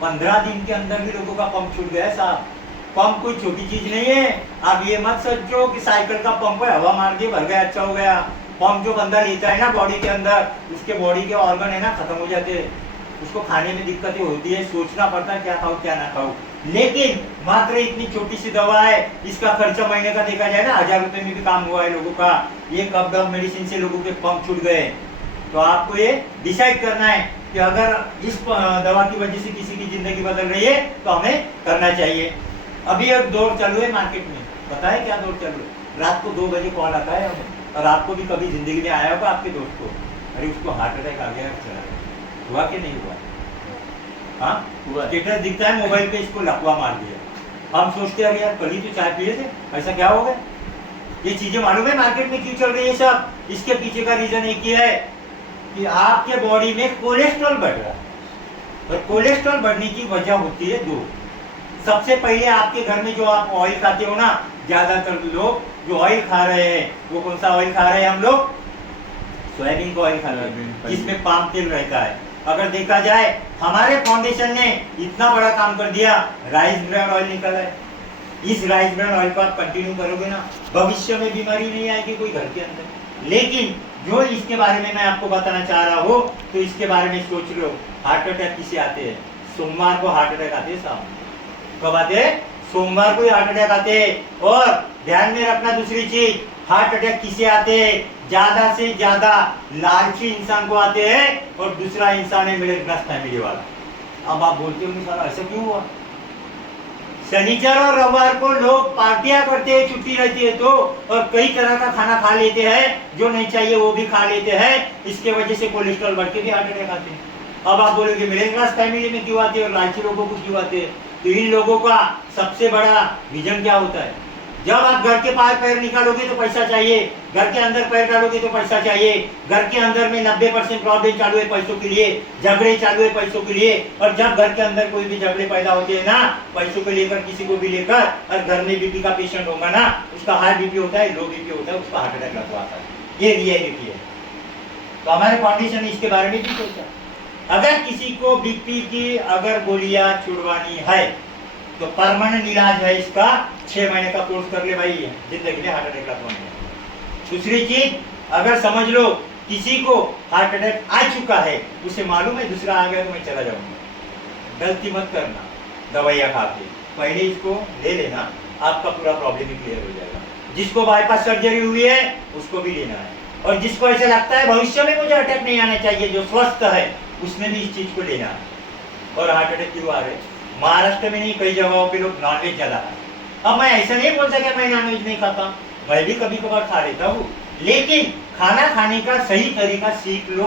15 दिन के अंदर भी लोगों का पंप छूट गया है साहब। पंप कोई छोटी चीज नहीं है। आप ये मत सोचो कि साइकिल का पंप है, हवा मार दी भर गया अच्छा हो गया। पंप जो बंदा लेता है ना बॉडी के अंदर, उसके बॉडी के ऑर्गन है ना खत्म हो जाते हैं, उसको खाने में दिक्कतें होती है, सोचना पड़ता है क्या खाऊं क्या ना खाऊं। लेकिन मात्र इतनी छोटी सी दवा है, इसका खर्चा महीने का देखा जाए ना 1000 रुपए में भी काम हुआ है लोगों का। ये कप डॉग मेडिसिन से लोगों के पंप छूट गए। तो आपको ये डिसाइड करना है कि अगर इस दवा की वजह से किसी की जिंदगी बदल रही है तो हमें करना चाहिए। अभी एक दौर चालू है मार्केट में, पता है क्या दौर चालू है? रात को 2 बजे कॉल आता है हमें, और आपको भी कभी जिंदगी में आया होगा आपके दोस्त को, अरे उसको हार्ट अटैक आ गया, चला गया। हुआ कि नहीं हुआ? हाँ हुआ। स्टेटस दिखता है मोबाइल पे, इसको लकवा मार दिया। हम सोचते हैं यार कल ही तो चाय पिए थे, ऐसा क्या हो गया? ये चीजें मालूम है मार्केट में क्यों चल रही है सब? इसके पीछे का रीजन एक ही है कि आपके बॉडी में कोलेस्ट्रॉल बढ़ रहा है। और कोलेस्ट्रॉल बढ़ने की वजह होती है 2। सबसे पहले आपके घर में जो आप ऑयल खाते हो ना, ज्यादातर लोग जो ऑयल खा रहे हैं वो कौन सा ऑयल खा रहे हैं? हम लोग सोयाबीन का ऑयल खा रहे हैं, जिसमें पाम तेल रहता है। अगर देखा जाए हमारे फाउंडेशन ने इतना बड़ा काम कर दिया, राइस ब्रांड ऑयल निकला है। इस राइस ब्रांड ऑयल को आप कंटिन्यू करोगे ना, भविष्य में बीमारी नहीं आएगी कोई घर के अंदर। लेकिन जो इसके बारे में मैं आपको बताना चाह रहा हूँ, तो इसके बारे में सोच लो, हार्ट अटैक किसे आते हैं? सोमवार को हार्ट अटैक आते हैं साहब। कब आते हैं? सोमवार को हार्ट अटैक आते हैं। और ध्यान में रखना दूसरी चीज, हार्ट अटैक किसे आते हैं? ज्यादा से ज्यादा लालची इंसान को आते हैं, और दूसरा इंसान है मिडिल क्लास फैमिली वाला। अब आप बोलते हो सारा ऐसा क्यों हुआ? शनिचर और रविवार को लोग पार्टियां करते हैं, छुट्टी रहती है तो, और कई तरह का खाना खा लेते हैं, जो नहीं चाहिए वो भी खा लेते हैं। इसके वजह से कोलेस्ट्रॉल बढ़ के भी हार्ट अटैक आते हैं। अब आप बोलोगे मिडिल क्लास फैमिली में क्यों आते हैं और लालची लोगों को क्यों आते हैं? तो इन लोगों का सबसे बड़ा विजन क्या होता है? जब आप घर के बाहर पैर निकालोगे तो पैसा चाहिए, घर के अंदर पैर डालोगे तो पैसा चाहिए। घर के अंदर में 90% प्रॉब्लम चालू है पैसों के लिए, झगड़े चालू है पैसों के लिए। और जब घर के अंदर कोई भी झगड़े पैदा होते हैं ना पैसों को लेकर, किसी को भी लेकर, और घर में बीपी का पेशेंट होगा ना, उसका हाई बीपी होता है, लो बीपी होता है, उसका हार्ट अटैक लगवाता है। ये रियलिटी है। तो हमारे फाउंडेशन इसके बारे में भी सोचा, अगर किसी को बीपी की अगर गोलियां छुड़वानी है तो परमानेंट इलाज है इसका, 6 महीने का कोर्स कर ले भाई, जिंदगी में हार्ट अटैक लगवाना है। दूसरी चीज, अगर समझ लो किसी को हार्ट अटैक आ चुका है, उसे मालूम है दूसरा आ गया तो मैं चला जाऊंगा, गलती मत करना। दवाइयाँ खा के पहले इसको ले लेना, आपका पूरा प्रॉब्लम ही क्लियर हो जाएगा। जिसको बाईपास सर्जरी हुई है उसको भी लेना है, और जिसको ऐसा लगता है भविष्य में मुझे अटैक नहीं आना चाहिए, जो स्वस्थ है उसने भी इस चीज को लेना है। और हार्ट अटैक क्यों आ रहे? महाराष्ट्र में नहीं, कई जगहों पे लोग नॉनवेज ज्यादा खाते। अब मैं ऐसा नहीं बोलता कि मैं नॉनवेज नहीं खाता, मैं भी कभी कभार खा लेता हूँ, लेकिन खाना खाने का सही तरीका सीख लो।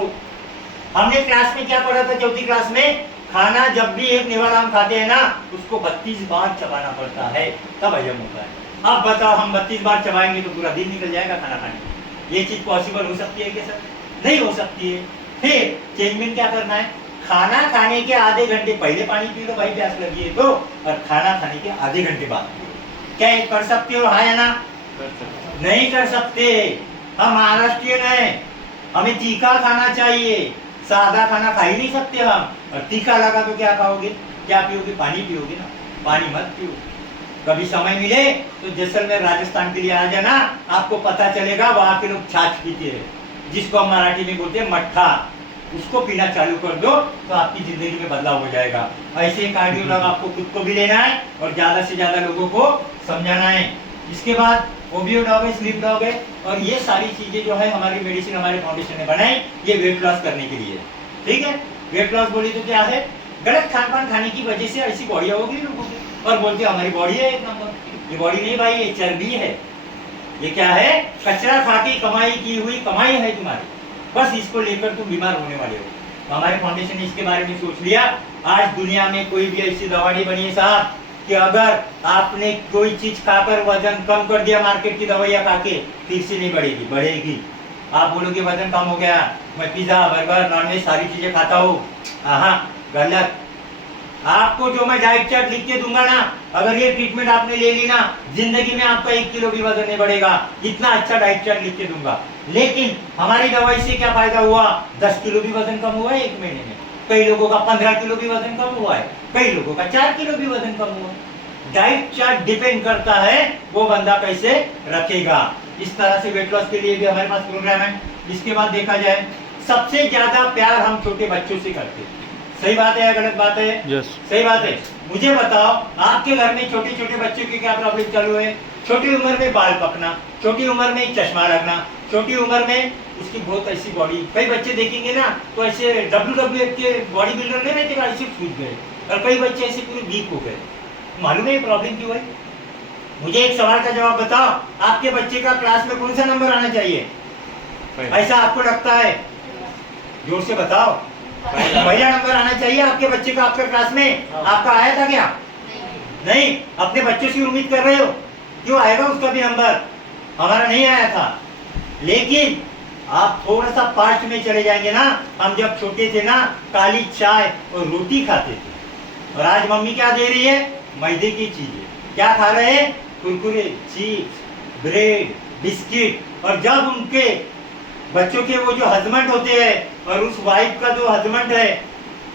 हमने क्लास में क्या पढ़ा था, चौथी क्लास में, खाना जब भी एक निवाला हम खाते हैं ना उसको 32 बार चबाना पड़ता है, तब हजम होता है। अब बताओ हम 32 बार चबाएंगे तो पूरा दिन निकल जाएगा खाना खाने में। ये चीज पॉसिबल हो सकती है क्या सर? नहीं हो सकती है। फिर चेंजमेंट क्या करना है, खाना खाने के आधे घंटे पहले पानी पी लो भाई, प्यास लगी है तो, और खाना खाने के आधे घंटे बाद पी लो। क्या ये कर सकते हो? हाँ या ना? नहीं कर सकते। हम महाराष्ट्रियन हैं, हमें तीखा खाना चाहिए, सादा खाना खा ही नहीं सकते हम। और तीखा लगा तो क्या खाओगे, क्या पियोगे? पानी पियोगे ना, पानी मत पियो। कभी समय मिले तो जैसलमेर राजस्थान के लिए आ जाना, आपको पता चलेगा वहां के लोग छाछ पीते हैं, जिसको हम मराठी में बोलते हैं मट्ठा, उसको पीना चालू कर दो तो आपकी जिंदगी में बदलाव हो जाएगा। ऐसे कार्डियोलॉग आपको खुद को भी लेना है और ज्यादा से ज्यादा लोगों को समझाना है। इसके बाद ओबियो डॉग है, स्लीप डॉग है, और ये सारी चीजें जो है हमारी मेडिसिन हमारे फाउंडेशन ने बनाई, ये वेट लॉस करने के लिए। ठीक है, वेट लॉस बोली तो क्या है, गलत खान पान खाने की वजह से ऐसी बॉडी होगी लोगों की, और बोलते हैं हमारी बॉडी है एक नंबर। ये बॉडी नहीं भाई, ये चर्बी है। ये क्या है? कचरा खा के कमाई की हुई कमाई है तुम्हारी, बस इसको लेकर तुम बीमार होने वाले हो। तो हमारे फाउंडेशन ने इसके बारे में सोच लिया। आज दुनिया में कोई भी ऐसी दवा नहीं बनी है साहब कि अगर आपने कोई चीज खाकर वजन कम कर दिया मार्केट की दवाइयाँ खा के, फिर से नहीं बढ़ेगी, बढ़ेगी। आप बोलोगे वजन कम हो गया, मैं पिज्जा बर्गर नॉनवेज सारी चीजें खाता हूँ, हाँ गलत। आपको जो मैं डाइट चार्ट लिख के दूंगा ना, अगर ये ट्रीटमेंट आपने ले ली ना, जिंदगी में आपका 1 किलो भी वजन नहीं बढ़ेगा, इतना अच्छा डाइट चार्ट लिख के दूंगा। लेकिन हमारी दवाई से क्या फायदा हुआ? 10 किलो भी वजन कम हुआ है 1 महीने में, कई लोगों का 15 किलो भी वजन कम हुआ है, कई लोगों का 4 किलो भी वजन कम हुआ है। डाइट चार्ट डिपेंड करता है वो बंदा कैसे रखेगा। इस तरह से वेट लॉस के लिए भी हमारे पास प्रोग्राम है। इसके बाद देखा जाए, सबसे ज्यादा प्यार हम छोटे बच्चों से करते हैं। सही बात है या गलत बात है? yes. सही बात है। मुझे बताओ, आपके घर में छोटे छोटे बच्चों की क्या प्रॉब्लम चालू है? छोटी उम्र में बाल पकना, छोटी उम्र में चश्मा लगना, छोटी उम्र में उसकी बहुत ऐसी बॉडी। कई बच्चे देखेंगे ना तो ऐसे WWF के बॉडी बिल्डर नहीं रहते, ऐसे सूझ गए, और कई बच्चे ऐसे पूरे वीक हो गए। मालूम है ये प्रॉब्लम क्यों है? मुझे एक सवाल का जवाब बताओ, आपके बच्चे का क्लास में कौन सा नंबर आना चाहिए? ऐसा आपको लगता है? जोर से बताओ। पहला नंबर आना चाहिए आपके बच्चे का आपके क्लास में। आपका आया था क्या? नहीं। अपने बच्चों से उम्मीद कर रहे हो, क्यों आएगा उसका भी नंबर? हमारा नहीं आया था। लेकिन आप थोड़ा सा पास्ट में चले जाएंगे ना, हम जब छोटे थे ना, काली चाय और रोटी खाते थे, और आज मम्मी क्या दे रही है? मैदे की चीजें। क्या खा रहे हैं? Kurkure, chips, bread, biscuit. और जब उनके बच्चों के वो जो हस्बैंड होते हैं और उस वाइफ का जो हस्बैंड है,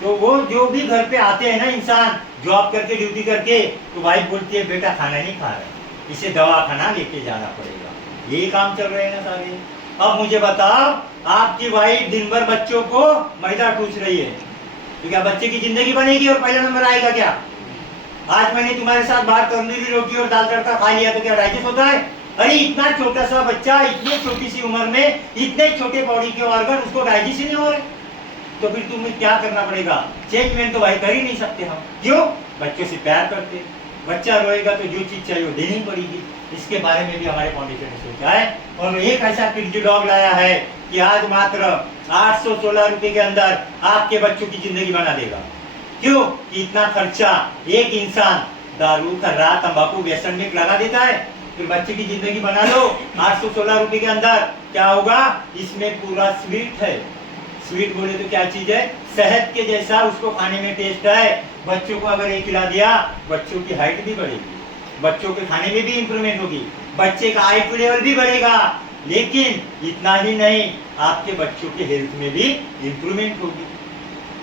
तो वो जो भी घर पे आते हैं ना इंसान जॉब करके ड्यूटी करके, तो वाइफ बोलती है बेटा खाना नहीं खा रहा, इसे दवा खाना लेके जाना पड़ेगा। यही काम चल रहे हैं ना सारे। अब मुझे बताओ, आपकी वाइफ दिन भर बच्चों को मैदा ठूस रही है, तो क्या बच्चे की जिंदगी बनेगी और पहला नंबर आएगा क्या? आज मैंने तुम्हारे साथ बाहर तंदूरी रोटी और दाल तड़का खा लिया तो क्या डाइजेस्ट होता है? अरे इतना छोटा सा बच्चा, इतनी छोटी सी उम्र में, इतने छोटे बॉडी के ऑर्गन, उसको डाइजेस्ट ही नहीं हो रहे, तो फिर तुम्हें क्या करना पड़ेगा? चेंजमेंट तो भाई कर ही नहीं सकते हम। क्यों? बच्चों से प्यार करते, बच्चा रोएगा तो जो चीज चाहिए वो देनी पड़ेगी। इसके बारे में भी हमारे फाउंडेशन ने सोचा है और एक ऐसा किड्जी डॉग लाया है कि आज मात्र 816 रुपए के अंदर आपके बच्चों की जिंदगी बना देगा। क्यों? इतना खर्चा एक इंसान दारू खर्रा तंबाकू व्यसन में लगा देता है, फिर बच्चे की जिंदगी बना लो 816 रुपए के अंदर। क्या होगा? इसमें पूरा स्वीट है। स्वीट बोले तो क्या चीज है? शहद के जैसा उसको खाने में टेस्ट है। बच्चों को अगर ये खिला दिया, बच्चों की हाइट भी बढ़ेगी, बच्चों के खाने में भी इंप्रूवमेंट होगी, बच्चे का आईक्यू लेवल भी बढ़ेगा। लेकिन इतना ही नहीं, आपके बच्चों के हेल्थ में भी इंप्रूवमेंट होगी।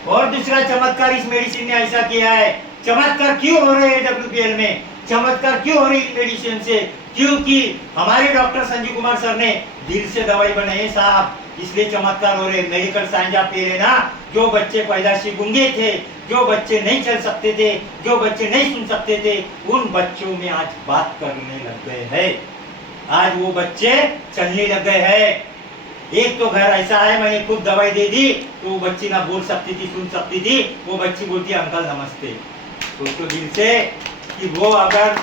और दूसरा चमत्कार इस मेडिसिन ने ऐसा किया है। चमत्कार क्यों हो रहे हैं WPL में? चमत्कार क्यों हो रही है मेडिसिन से? क्योंकि हमारे डॉक्टर संजीव कुमार सर ने दिल से दवाई बनाई है साहब, इसलिए चमत्कार हो रहे। मेडिकल साइंस आप ले लेना, जो बच्चे पैदाशी गूंगे थे, जो बच्चे नहीं चल सकते थे, जो बच्चे नहीं सुन सकते थे, उन बच्चों में आज बात करने लग गए हैं। आज वो बच्चे चलने लग गए हैं। एक तो घर ऐसा है, मैंने खुद दवाई दे दी तो वो बच्ची ना बोल सकती थी, सुन सकती थी, वो बच्ची बोलती है अंकल नमस्ते। सोचो दिल से कि वो अगर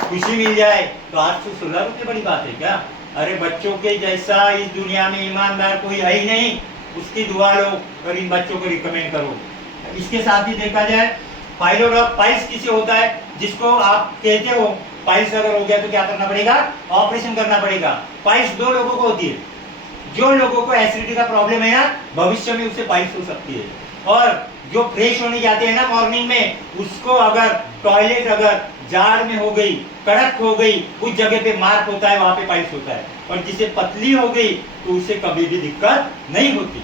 खुशी मिल जाए तो 816 रुपये बड़ी बात है क्या? अरे बच्चों के जैसा इस दुनिया में ईमानदार कोई है ही नहीं, उसकी दुआ लो और इन बच्चों को रिकमेंड करो। इसके साथ ही देखा जाए पाइलोडॉग, पाइल्स किसे होता है? जिसको आप कहते हो पाइल्स अगर हो गया तो क्या करना पड़ेगा? ऑपरेशन करना पड़ेगा। पाइल्स दो लोगों को होती है। जो लोगों को एसिडिटी का प्रॉब्लम है ना, भविष्य में उससे पाइल्स हो सकती है। और जो फ्रेश होने जाते हैं ना मॉर्निंग में, उसको अगर टॉयलेट अगर जाड़ में हो गई, कड़क हो गई, उस जगह पे मार्क होता है, वहां पे पाइल्स होता है। और जिसे पतली हो गई तो उसे कभी भी दिक्कत नहीं होती।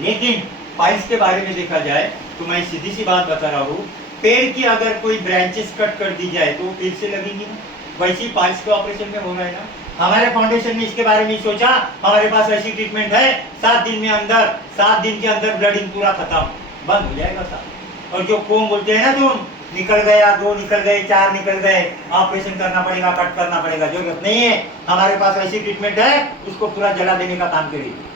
लेकिन पाइल्स के बारे में देखा जाए तो मैं सीधी सी बात बता रहा हूँ, पेड़ की अगर कोई ब्रांचेस कट कर दी जाए तो फिर से लगेंगी ना, वैसी पाइल्स के ऑपरेशन में हो रहा है ना। हमारे फाउंडेशन ने इसके बारे में सोचा, हमारे पास ऐसी ट्रीटमेंट है, 7 दिन में अंदर 7 दिन के अंदर ब्लडिंग पूरा खत्म, बंद हो जाएगा साहब। और जो फोम बोलते हैं ना, तुम निकल गया, 2 निकल गए, 4 निकल गए, ऑपरेशन करना पड़ेगा, कट करना पड़ेगा, जरूरत नहीं है। हमारे पास ऐसी ट्रीटमेंट है, उसको पूरा जला देने का काम करेगी।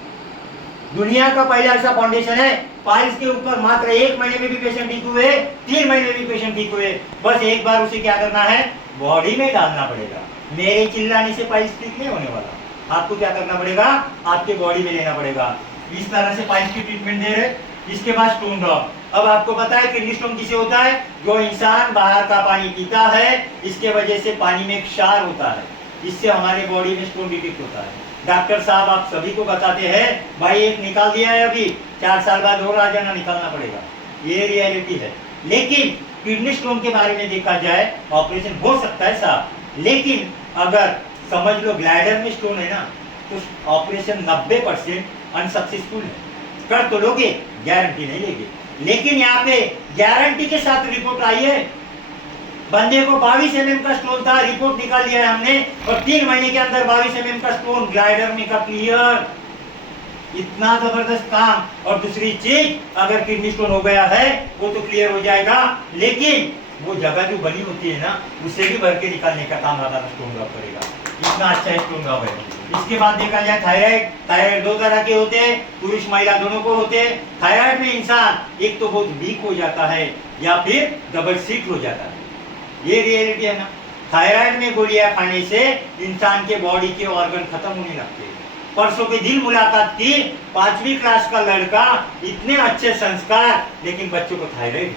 दुनिया का पहला ऐसा फाउंडेशन है, पाइल्स के ऊपर मात्र 1 महीने में भी पेशेंट ठीक हुए, 3 महीने में भी पेशेंट ठीक हुए। बस एक बार उसे क्या करना है? बॉडी में डालना पड़ेगा। मेरे चिल्लाने से पाइल्स ठीक नहीं होने वाला, आपको क्या करना पड़ेगा? आपके बॉडी में लेना पड़ेगा। इस तरह से पाइल्स की ट्रीटमेंट दे रहे। इसके बाद स्टोन ड्रॉप। अब आपको पता है किडनी स्टोन किसे होता है? जो इंसान बाहर का पानी पीता है, इसके वजह से पानी में क्षार होता है, इससे हमारे बॉडी में स्टोन डिटेक्ट होता है। डॉक्टर साहब आप सभी को बताते हैं, भाई एक निकाल दिया है, अभी 4 साल बाद और आ जाना, निकालना पड़ेगा, ये रियलिटी है। लेकिन किडनी स्टोन के बारे में देखा जाए, ऑपरेशन हो सकता है साहब, लेकिन अगर समझ लो ग्लैडर में स्टोन है ना, तो ऑपरेशन 90% अनसक्सेसफुल है। कर तो लोगे, गारंटी नहीं लेंगे। लेकिन यहाँ पे गारंटी के साथ रिपोर्ट आई है। बंदे को 22 mm का स्टोन था, रिपोर्ट निकाल लिया है हमने, और 3 महीने के अंदर 22 mm का स्टोन ग्लाइडर में का क्लियर। इतना जबरदस्त काम। और दूसरी चीज, अगर किडनी स्टोन हो गया है वो तो क्लियर हो जाएगा, लेकिन वो जगह जो बनी होती है ना, उसे भी भर के निकालने का काम हमारा स्टोन ड्रॉप करेगा। इतना अच्छा स्टोन ड्रॉप है। इसके बाद देखा जाए थायराइड। थायराइड 2 तरह के होते हैं, पुरुष महिला दोनों को होते हैं। थायराइड में इंसान एक तो बहुत वीक हो जाता है या फिर डबल सीट हो जाता है, ये रियलिटी है ना। थायराइड में गोलियां खाने से इंसान के बॉडी के ऑर्गन खत्म होने लगते हैं। परसों के दिन मुलाकात की, 5वीं क्लास का लड़का, इतने अच्छे संस्कार, लेकिन बच्चों को थायराइड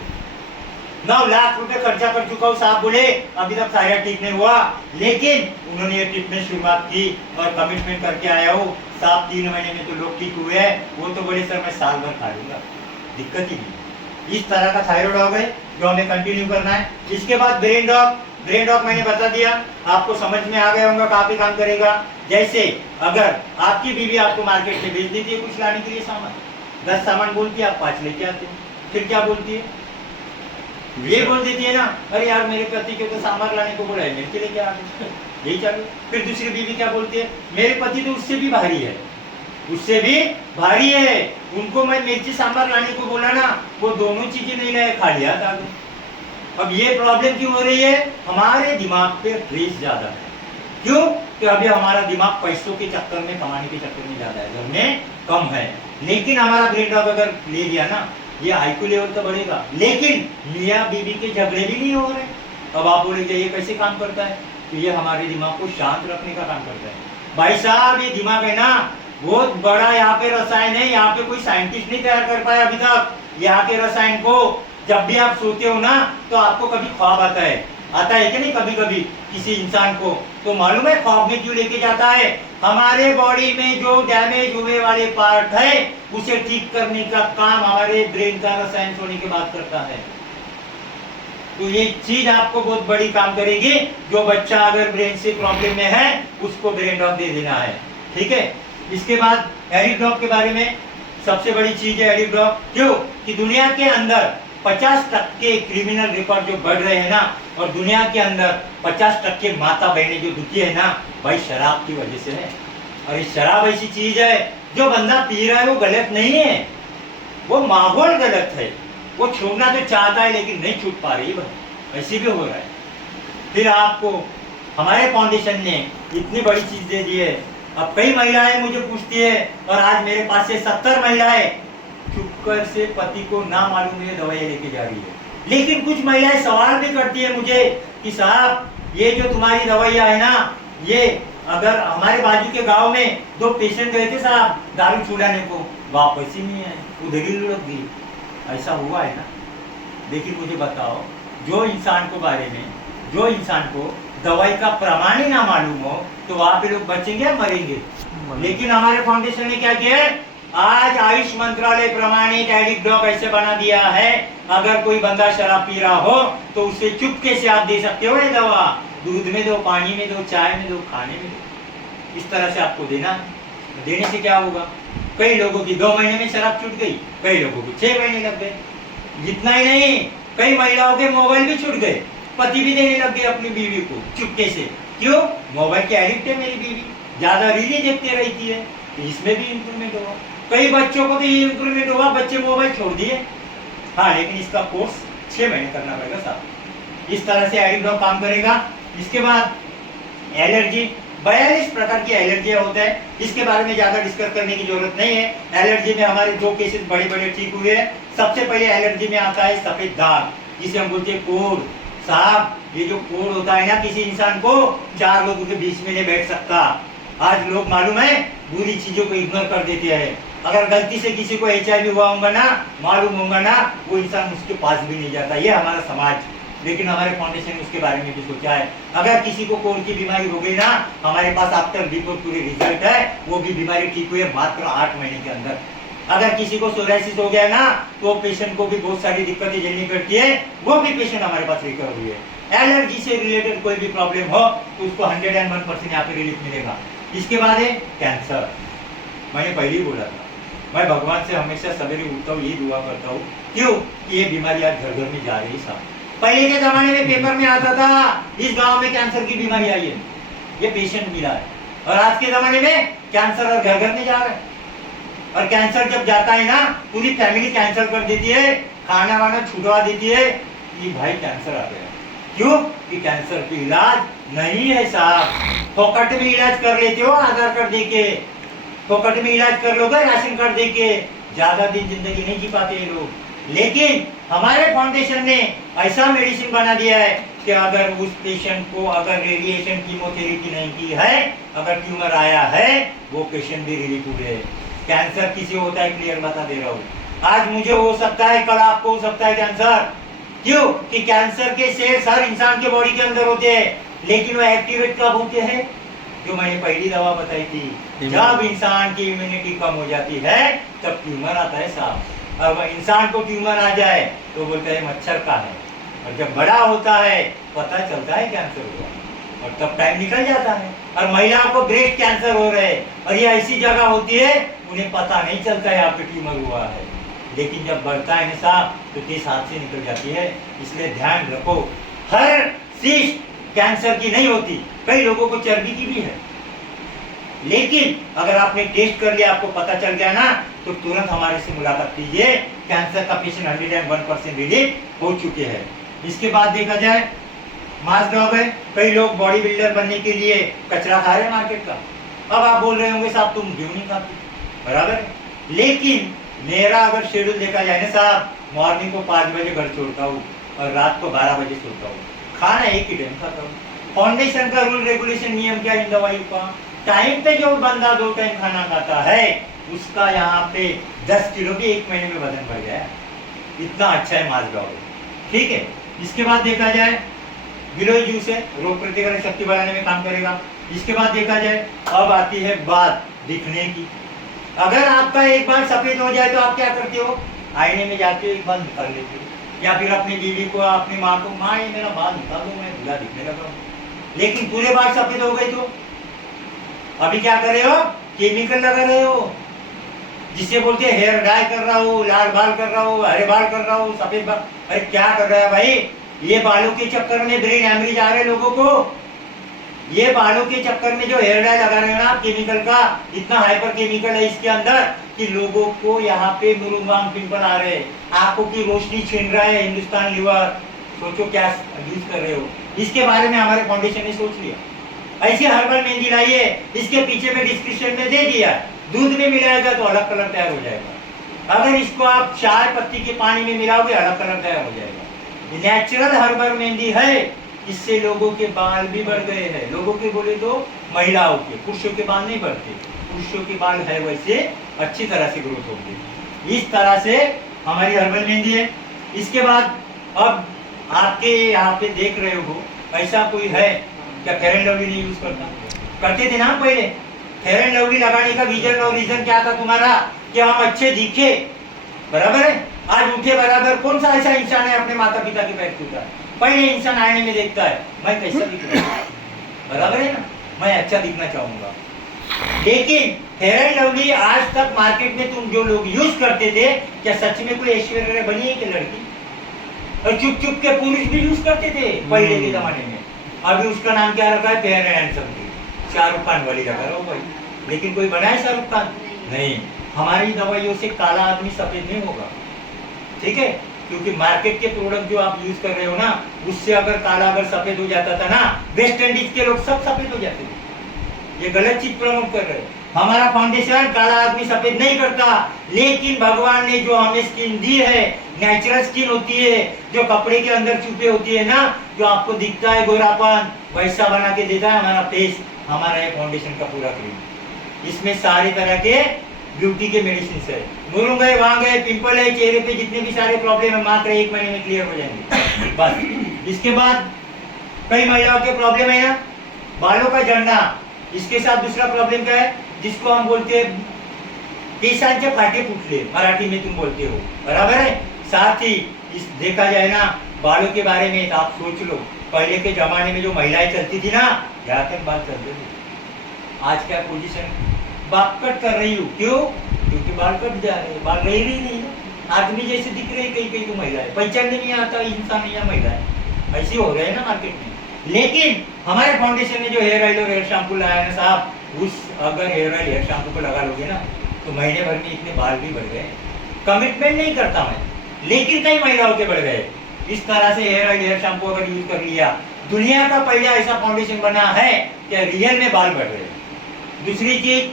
9 लाख रुपए खर्चा कर चुका हूँ साहब, बोले अभी तक थायराइड ठीक नहीं हुआ। लेकिन उन्होंने ये ट्रीटमेंट शुरुआत की और कमिटमेंट करके आया हूँ साहब, 3 महीने में तो लोग ठीक हुए हैं। वो तो बोले सर मैं साल भर खा लूंगा, दिक्कत ही नहीं। इस तरह का थायराइड डॉग है जो हमें कंटिन्यू करना है। इसके बाद ब्रेन डॉग। ब्रेन डॉग मैंने बता दिया, आपको समझ में आ गया होगा काफी काम करेगा। जैसे अगर आपकी बीवी आपको मार्केट में भेज देती है कुछ लाने के लिए सामान, 10 सामान बोलती है, आप 5 लेके आते हो, फिर क्या बोलती है? ये बोल देती है ना, अरे यार मेरे पति को तो सामान लाने को बोला है, मेरे के लिए क्या आ गए, यही चालू। फिर दूसरी बीवी क्या बोलती है? मेरे पति तो उससे भी भारी है, उससे भी भारी है, उनको मैं मिर्ची सांभर लाने को बोला ना, वो दोनों चीजें नहीं लाए, खा लिया था। अब ये प्रॉब्लम क्यों हो रही है? हमारे दिमाग पे ट्रेस ज्यादा है। क्यों? कि अभी हमारा दिमाग पैसों के चक्कर में, कमाने के चक्कर में ज्यादा है, घर में कम है। लेकिन हमारा ब्रेन डॉग अगर ले लिया ना, ये आईक्यू लेवल तो बढ़ेगा, लेकिन मियाँ बीवी के झगड़े भी नहीं हो रहे, अब आप बोलेंगे ये कैसे काम करता है? तो ये हमारे दिमाग को शांत रखने का काम करता है। भाई साहब, ये दिमाग है ना, बहुत बड़ा यहाँ पे रसायन है, यहाँ पे कोई साइंटिस्ट नहीं तैयार कर पाया अभी तक। यहाँ के रसायन को जब भी आप सोते हो ना, तो आपको कभी ख्वाब आता है कि नहीं? कभी कभी किसी इंसान को तो मालूम है ख्वाब में क्यों लेके जाता है? हमारे बॉडी में जो डैमेज हुए वाले पार्ट है उसे ठीक करने का काम हमारे ब्रेन का रसायन सोने के बाद करता है। तो ये चीज आपको बहुत बड़ी काम करेगी। जो बच्चा अगर ब्रेन से प्रॉब्लम में है उसको ब्रेन डॉग दे देना है, ठीक है। इसके बाद एरिक डॉग के बारे में सबसे बड़ी चीज है एरिक डॉग। क्यों? कि दुनिया के अंदर 50% क्रिमिनल रिकॉर्ड जो बढ़ रहे हैं ना, और दुनिया के अंदर 50% माता बहनें जो दुखी है ना, भाई शराब की वजह से है। और ये शराब ऐसी चीज है, जो बंदा पी रहा है वो गलत नहीं है, वो माहौल गलत है। वो छोड़ना तो चाहता है लेकिन नहीं छूट पा रही, ऐसी भी हो रहा है। फिर आपको हमारे फाउंडेशन ने इतनी बड़ी चीज दे दी है। अब कई महिलाएं मुझे पूछती है, और आज मेरे पास से 70 महिलाएं चुपकर से पति को ना मालूम ये दवाई लेके जा रही है। लेकिन कुछ महिलाएं सवाल भी करती है मुझे कि साहब ये जो तुम्हारी दवाइयाँ है ना, ये अगर हमारे बाजू के गांव में 2 पेशेंट गए थे साहब दारू छुड़ाने को, वापस ही नहीं है, उधर ही लुढ़क गई। ऐसा हुआ है ना? लेकिन मुझे बताओ, जो इंसान को बारे में, जो इंसान को दवाई का प्रमाण ही ना मालूम हो, तो वहां पे लोग बचेंगे या मरेंगे? लेकिन हमारे फाउंडेशन ने क्या किया है, आज आयुष मंत्रालय प्रमाणित एरिक डॉग ऐसे बना दिया है, अगर कोई बंदा शराब पी रहा हो तो उसे चुपके से आप दे सकते हो ये दवा। दूध में दो, पानी में दो, चाय में दो, खाने में दो, इस तरह से आपको देना। देने से क्या होगा? कई लोगों की 2 महीने में शराब छूट गई, कई लोगों को 6 महीने लग गए। जितना ही नहीं, कई महिलाओं के मोबाइल भी छूट गए, पति भी देने लग गए अपनी बीवी को चुपके से। क्यों? मोबाइल के एडिक्ट है मेरी बीवी, ज्यादा रीलें देखते रहती है, तो इसमें भी इंप्रूवमेंट होगा। कई बच्चों को तो ये इंप्रूवमेंट हुआ, बच्चे मोबाइल छोड़ दिए। हाँ, लेकिन इसका कोर्स 6 महीने करना पड़ेगा साहब। इस तरह से एरिक डॉग काम करेगा। इसके बाद एलर्जी, 42 प्रकार की एलर्जी होता है, इसके बारे में ज्यादा डिस्कस करने की जरूरत नहीं है। एलर्जी में हमारे 2 केसेस बड़े बड़े ठीक हुए हैं। सबसे पहले एलर्जी में आता है सफेद दाग, जिसे हम बोलते हैं कोढ़। साहब, ये जो कोढ़ होता है ना, किसी इंसान को 4 लोगों के बीच में नहीं बैठ सकता। आज लोग मालूम है बुरी चीजों को इग्नोर कर देते हैं। अगर गलती से किसी को HIV हुआ होगा ना, मालूम होगा ना, वो इंसान उसके पास भी नहीं जाता। ये हमारा समाज, लेकिन हमारे फाउंडेशन ने उसके बारे में भी सोचा है। अगर किसी को कोढ़ की बीमारी हो गई ना, हमारे पास आफ्टर रिपोर्ट पूरे रिजल्ट है, वो भी बीमारी ठीक हुई है मात्र 8 महीने के अंदर। अगर किसी को सोराइसिस हो गया ना, तो पेशेंट को भी बहुत सारी दिक्कतें झेलनी पड़ती है, वो भी पेशेंट हमारे पास रिकवर हुई है। एलर्जी से रिलेटेड कोई भी प्रॉब्लम हो तो उसको 101% यहाँ पे रिलीफ मिलेगा। इसके बाद है कैंसर। मैंने पहले ही बोला था, मैं भगवान से हमेशा सवेरे उठता हूँ, ये दुआ करता हूँ। क्यों? कि ये बीमारी आज घर घर में जा रही है साहब। पहले के जमाने में पेपर में आता था इस गांव में कैंसर की बीमारी आई है, ये पेशेंट मिला है। और आज के जमाने में कैंसर और घर घर में जा रहा है। और कैंसर जब जाता है ना, पूरी फैमिली कैंसर कर देती है, खाना वाना छुड़वा देती है कि भाई कैंसर आ गया। क्यों? कि कैंसर की इलाज नहीं है साहब। फोकट में इलाज कर लेते हो आधार कार्ड देके, फोकट में इलाज कर लोगे राशन कार्ड देके, ज्यादा दिन जिंदगी नहीं जी पाते ये लोग। लेकिन हमारे फाउंडेशन ने ऐसा मेडिसिन बना दिया है कि अगर उस पेशेंट को अगर रेडिएशन कीमोथेरेपी नहीं की है, अगर ट्यूमर आया है, वो पेशेंट भी रिलीफ हुए। कैंसर किसी होता है क्लियर बता दे रहा हूँ। आज मुझे हो सकता है, कल आपको हो सकता है कैंसर। क्यों? कि कैंसर के सेल्स हर इंसान के बॉडी के अंदर होते हैं, लेकिन वो एक्टिवेट कब होते हैं? जो मैंने पहली दवा बताई थी, जब इंसान की इम्यूनिटी कम हो जाती है तब ट्यूमर आता है साहब। अब इंसान को ट्यूमर आ जाए तो बोलता है मच्छर का है, और जब बड़ा होता है पता चलता है कैंसर हुआ, और तब टाइम निकल जाता है। और महिलाओं को ब्रेस्ट कैंसर हो रहे हैं, और ये ऐसी जगह होती है उन्हें पता नहीं चलता है यहाँ पे ट्यूमर हुआ है, लेकिन जब बढ़ता है ना साहब तो 30 हाथ से निकल जाती है। इसलिए ध्यान रखो, हर सिस्ट कैंसर की नहीं होती, कई लोगों को चर्बी की भी है। लेकिन अगर आपने टेस्ट कर लिया, आपको पता चल गया ना, तो तुरंत हमारे से मुलाकात कीजिए। कैंसर का पेशेंट 101% रिलीफ हो चुके हैं। इसके बाद देखा जाए मास डॉग है, कई लोग बॉडी बिल्डर बनने के लिए कचरा खा रहे हैं मार्केट का। अब आप बोल रहे होंगे साहब तुम क्यों नहीं खाते, बराबर है। लेकिन मेरा अगर शेड्यूल देखा जाए ना साहब, मॉर्निंग को 5 बजे घर छोड़ता हूँ और रात को 12 बजे सोता हूँ। खाना एक ही टाइम खत्म। फाउंडेशन का रूल रेगुलेशन नियम क्या इन दवाइयों का, टाइम पे जो बंदा 2 टाइम खाना खाता है उसका यहाँ पे 10 किलो भी 1 महीने में वजन बढ़ गया। इतना अच्छा है मास डॉग, ठीक है। इसके बाद देखा जाए गिलोय जूस है, रोग प्रतिकारक शक्ति बढ़ाने में काम करेगा। इसके बाद देखा जाए अब आती है बात दिखने की। अगर आपका एक बार सफेद हो जाए तो आप क्या करते हो, आईने में जाते हो एक बार निकाल लेते हो, या फिर अपनी बीवी को अपनी माँ को, माँ ये मेरा बाल निकाल दो मैं भूला दिखने लगा हूँ। लेकिन पूरे बाल सफेद हो गए तो अभी क्या कर रहे हो, केमिकल लगा रहे हो, जिसे बोलते हैं हेयर डाई कर रहा हो, लाल बाल कर रहा हो, हरे बाल कर रहा हो, सफेद बाल। अरे क्या कर रहा है भाई, ये बालों के चक्कर में ब्रेन हैमरेज आ रहे हैं लोगों को। ये बालों के चक्कर में जो हेयर डाई लगा रहे हैं ना केमिकल का, इतना हाइपर केमिकल है इसके अंदर कि लोगों को यहाँ पे मुरुंगाम पिंपल आ रहे हैं, आंखों की रोशनी छीन रहा है हिंदुस्तान लीवर। सोचो क्या यूज कर रहे हो। इसके बारे में हमारे फाउंडेशन ने सोच लिया, ऐसी हर्बल मेहंदी लाई है, इसके पीछे में डिस्क्रिप्शन में दे दिया, दूध में मिलाएगा तो अलग कलर तैयार हो जाएगा, अगर इसको आप चाय पत्ती के पानी में मिलाओगे अलग कलर तैयार हो जाएगा। नेचुरल हर्बल मेहंदी है, इससे लोगों के बाल भी बढ़ गए हैं। लोगों के बोले तो महिलाओं के, पुरुषों के बाल नहीं बढ़ते, पुरुषों के बाल है वैसे अच्छी तरह से ग्रोथ होंगे। इस तरह से हमारी हर्बल मेहंदी है। इसके बाद अब आपके यहाँ पे देख रहे हो, ऐसा कोई है क्या फेयर एंड लवली नहीं यूज करता, करते थे ना पहले। फेयर एंड लवली लगाने का विजन और रीजन क्या था तुम्हारा, कि हम अच्छे दिखे, बराबर है। आज उठे बराबर कौन सा ऐसा इंसान है अपने माता पिता के पैर छूता है, पहले इंसान आईने में देखता है मैं कैसा दिख रहा हूँ, बराबर है ना, मैं अच्छा दिखना चाहूंगा। लेकिन फेयर एंड लवली आज तक मार्केट में तुम जो लोग यूज करते थे, क्या सच में कोई ऐश्वर्या राय बनी है कि लड़की, और चुप चुप के पुरुष भी यूज करते थे पहले के जमाने में। अभी उसका नाम क्या रखा है, fair and handsome, Shahrukh Khan वाली लगा रहा हो भाई, लेकिन कोई बना है शाहरुख खान नहीं। हमारी दवाइयों से काला आदमी सफेद नहीं होगा, ठीक है, क्योंकि मार्केट के प्रोडक्ट जो आप यूज कर रहे हो ना, उससे अगर काला अगर सफेद हो जाता था ना, वेस्ट इंडीज के लोग सब सफेद हो जाते थे। ये गलत चीज प्रमोट कर रहे हैं। हमारा फाउंडेशन काला आदमी सफेद नहीं करता, लेकिन भगवान ने जो हमें स्किन दी है, नेचुरल स्किन होती है, जो कपड़े के अंदर छुपे होती है ना, जो आपको दिखता है गोरापन, वैसा बना के देता है हमारा फेस, हमारा ये फाउंडेशन का पूरा क्रीम। इसमें सारे तरह के ब्यूटी के मेडिसिन है, मुरुंग है, वांग है, पिंपल है, चेहरे पे जितने भी सारे प्रॉब्लम है मात्र 1 महीने में क्लियर हो जाएंगे बस। इसके बाद कई महिलाओं के प्रॉब्लम है ना, बालों का झड़ना, इसके साथ दूसरा प्रॉब्लम क्या है, जिसको हम बोलते हैं केसांचे फाटे फुटले, मराठी में तुम बोलते हो, बराबर है। साथ ही इस देखा जाए ना बालों के बारे में, तो आप सोच लो पहले के जमाने में जो महिलाएं चलती थी ना, यहाँ तक बाल चलते थे, आज क्या पोजीशन, बाल कट कर रही हूँ, क्यों, क्योंकि बाल कट जा रहे हैं, बाल रह रही नहीं, आदमी जैसे दिख रहे कई कई तो महिला है, पहचानने नहीं आता इंसान या महिला है, ऐसे हो रहे हैं ना मार्केट में। लेकिन हमारे फाउंडेशन ने जो हेयर ऑयल और हेयर शैम्पू लाया है साहब, उस अगर हेयर ऑयल हेयर शैम्पू को लगा लोगे ना, तो महीने भर में इतने बाल भी बढ़ गए। कमिटमेंट नहीं करता मैं, लेकिन कई महिलाओं के बढ़ गए। इस तरह से हेयर ऑयल हेयर शैम्पू अगर यूज कर लिया, दुनिया का पहला ऐसा फाउंडेशन बना है कि रियल में बाल बढ़ रहे। दूसरी चीज,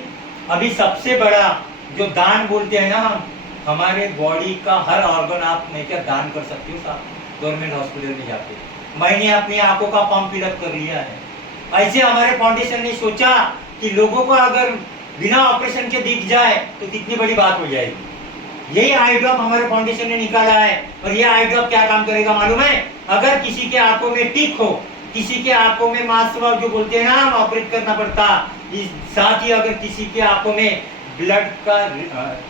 अभी सबसे बड़ा जो दान बोलते हैं ना हम, हमारे बॉडी का हर ऑर्गन आप नहीं क्या दान कर सकते हो साहब, गवर्नमेंट हॉस्पिटल में जाके। मैंने अपनी आंखों का पंप फिलअप कर लिया है। ऐसे हमारे फाउंडेशन ने सोचा कि लोगों को अगर बिना ऑपरेशन के दिख जाए तो कितनी बड़ी बात हो जाएगी। यही आई ड्रॉप हमारे फाउंडेशन ने निकाला है, और ये आई ड्रॉप क्या काम करेगा मालूम है, अगर किसी के आंखों में टिक हो, किसी के आंखों में मास्वा जो बोलते हैं ना हम ऑपरेट करना पड़ता, साथ ही अगर किसी के आंखों में ब्लड का,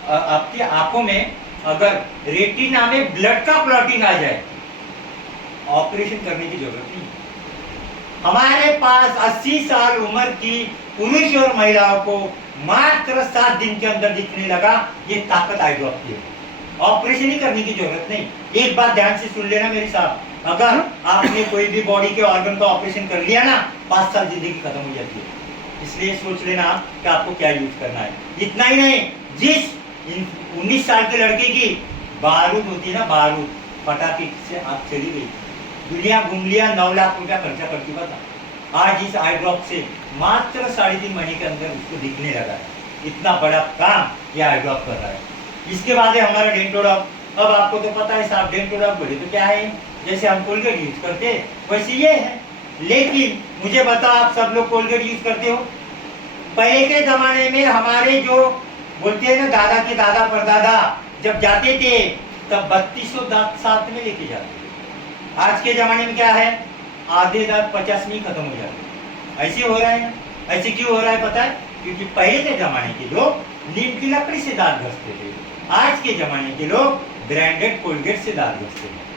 आपकी आंखों में अगर रेटिना में ब्लड का क्लॉटिंग आ जाए, ऑपरेशन करने की जरूरत नहीं। हमारे पास 80 साल उम्र की पुरुष और महिलाओं को मात्र 7 दिन के अंदर दिखने लगा। ये ताकत आई ड्रॉप की है, ऑपरेशन ही करने की जरूरत नहीं। एक बात ध्यान से सुन लेना मेरे साथ, अगर आपने कोई भी बॉडी के ऑर्गन का ऑपरेशन कर लिया ना, 5 साल जिंदगी खत्म हो जाती है। इसलिए सोच लेना कि आपको क्या यूज करना है। इतना ही नहीं, जिस 19 साल के लड़के की बारूद होती है ना, बारूद पटाखे से आप चली गई, दुनिया घूम लिया, 9 लाख रुपया खर्चा करती बता, आज इस आई ड्रॉप से मात्र 3.5 महीने के अंदर उसको दिखने लगा है। इतना बड़ा काम ये आई ड्रॉप कर रहा है। इसके बाद है हमारा डेंटोडॉप। अब आपको तो पता है साहब, डेंटोडॉग बोले तो क्या है, जैसे हम कोलगेट यूज करते वैसे ये है। लेकिन मुझे बताओ, आप सब लोग कोलगेट यूज करते हो? पहले के जमाने में हमारे जो बोलते हैं ना दादा के दादा परदादा जब जाते थे तब 3200 दांत साथ में लेके जाते थे। आज के जमाने में क्या है, आधे दांत 50 में खत्म हो जाते। ऐसे हो रहा है ना? ऐसे क्यों हो रहा है पता है? क्योंकि पहले के जमाने के लोग नीम की लकड़ी से दांत घसते थे, आज के जमाने के लोग ब्रांडेड कोलगेट से दांत घसते हैं।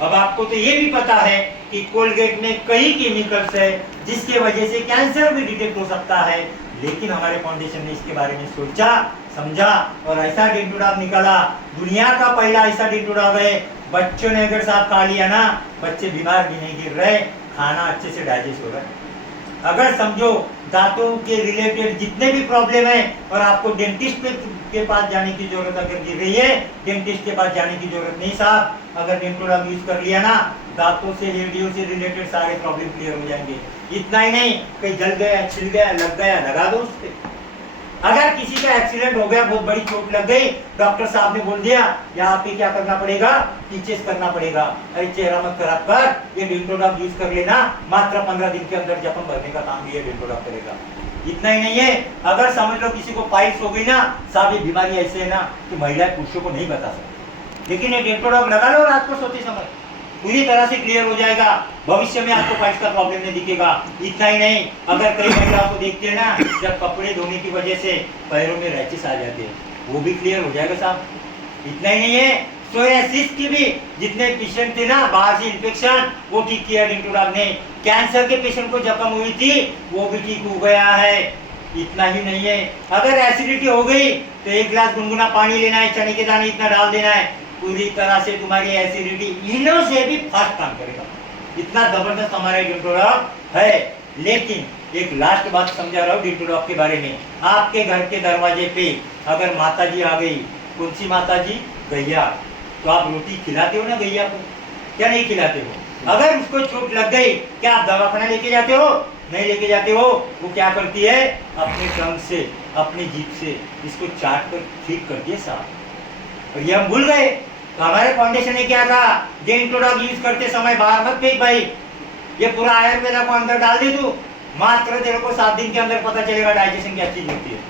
अब आपको तो ये भी पता है कि कोलगेट में कई केमिकल्स है जिसके वजह से कैंसर भी डिटेक्ट हो सकता है, लेकिन हमारे फाउंडेशन ने इसके बारे में सोचा समझा और ऐसा डेंटोडॉग निकाला। दुनिया का पहला ऐसा डेंटोडॉग है, बच्चों ने अगर साथ खा लिया ना, बच्चे बीमार भी नहीं गिर रहे, खाना अच्छे से डाइजेस्ट हो रहा है। अगर समझो दांतों के रिलेटेड जितने भी प्रॉब्लम है और आपको डेंटिस्ट के पास जाने की जरूरत अगर गिर रही है, डेंटिस्ट के पास जाने की जरूरत नहीं साहब, अगर डेंटोडॉग यूज कर लिया ना, दांतों से रेडियो से रिलेटेड सारे प्रॉब्लम क्लियर हो जाएंगे। इतना ही नहीं, कहीं जल गया, छिल गया, लग गया, लगा दो उस पे। अगर किसी का एक्सीडेंट हो गया, बहुत बड़ी चोट लग गई, डॉक्टर साहब ने बोल दिया यहाँ पे क्या करना पड़ेगा, टीचेस करना पड़ेगा, अरे चेहरा मत खराब कर, ये डेंटोडॉग यूज कर लेना, मात्र 15 दिन के अंदर जख्म भरने का काम भी ये डेंटोडॉग करेगा। इतना ही नहीं है, अगर समझ लो किसी को पाइल्स हो गई ना साहब, ये बीमारी ऐसे है ना कि महिलाएं पुरुषों को नहीं बता सकती, लेकिन ये डेंटोडॉग लगा लो रात को सोते समय, पूरी तरह से क्लियर हो जाएगा, भविष्य में आपको पाइल्स का प्रॉब्लम नहीं दिखेगा। इतना ही नहीं, अगर कई महिलाओं को देखते हैं ना, जब कपड़े धोने की वजह से पैरों में रैचेस आ जाते हैं, वो भी क्लियर हो जाएगा साहब। इतना ही नहीं है, सोरियासिस की भी जितने पेशेंट थे ना, बाहर से इन्फेक्शन, वो ठीक किया डेंटोडॉग ने। कैंसर के पेशेंट को जख्म हुई थी, वो भी ठीक हो गया है। इतना ही नहीं है, अगर एसिडिटी हो गई तो 1 गिलास गुनगुना पानी लेना है, चने के दाने इतना डाल देना है, पूरी तरह से तुम्हारी एसिडिटी इनो से भी फास्ट काम करेगा। इतना जबरदस्त हमारा डेंटोडॉग है। लेकिन एक लास्ट बात समझा रहा हूँ डेंटोडॉग के बारे में। आपके घर के दरवाजे पे अगर माता जी आ गई, कौन सी माता जी, गैया, तो आप रोटी खिलाते हो ना गैया को, क्या नहीं खिलाते हो? अगर उसको चोट लग गई, क्या आप दवाखाना लेके जाते हो? नहीं लेके जाते हो। वो क्या करती है, अपने टंग से, अपनी जीभ से इसको चाट कर ठीक करती है साफ। और ये हम भूल गए, तो हमारे फाउंडेशन ने क्या कहा, डेंटोडॉग यूज करते समय बाहर मत फेंक भाई, ये पूरा आयुर्वेदा को अंदर डाल दे तू, मात्र तेरे को 7 दिन के अंदर पता चलेगा डाइजेशन क्या चीज होती है।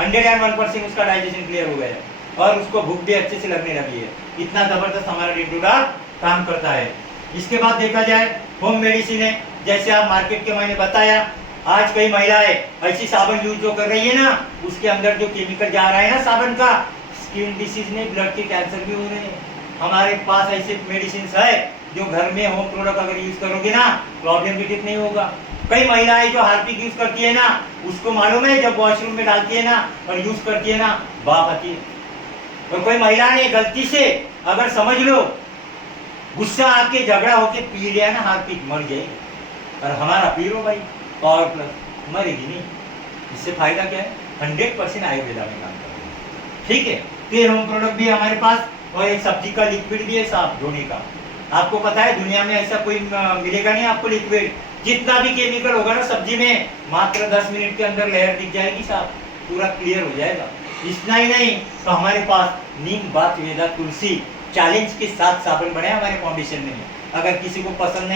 101% उसका डाइजेशन क्लियर हो गया है और उसको भूख भी अच्छे से लगने लगी है। इतना जबरदस्त हमारा डेंटोडॉग काम करता है। इसके बाद देखा जाए होम मेडिसिन है, जैसे आप मार्केट के मैंने बताया, आज कई महिलाएं ऐसी साबुन यूज जो कर रही है ना, उसके अंदर जो केमिकल जा रहा है ना साबुन का, स्किन डिसीज में ब्लड के कैंसर भी हो रहे हैं। हमारे पास ऐसे मेडिसिन है जो घर में होम प्रोडक्ट अगर यूज करोगे ना, प्रॉब्लम भी ठीक नहीं होगा। कई महिलाएं जो हार्पिक यूज करती है ना, उसको मालूम है जब वॉशरूम में डालती है ना और यूज करती है ना, बाप आती है। और कोई महिला ने गलती से अगर समझ लो गुस्सा आके झगड़ा होके पी लिया ना हार्पिक, मर जाएगी। और हमारा पी लो भाई पावर प्लस, मरेगी नहीं। इससे फायदा क्या है, 100% आयुर्वेदा में काम करता है। ठीक है, तो ये होम प्रोडक्ट भी है हमारे पास, और एक सब्जी का लिक्विड भी है साफ धोने का। आपको पता है दुनिया में ऐसा कोई मिलेगा नहीं आपको लिक्विड, जितना भी केमिकल होगा ना सब्जी में, मात्र 10 मिनट के अंदर लेयर दिख जाएगी साफ, पूरा क्लियर हो जाएगा। इतना ही नहीं, तो हमारे पास नीम, बात, वेदा, तुलसी चैलेंज के साथ साबुन बने हमारे फाउंडेशन में। अगर किसी को पसंद नहीं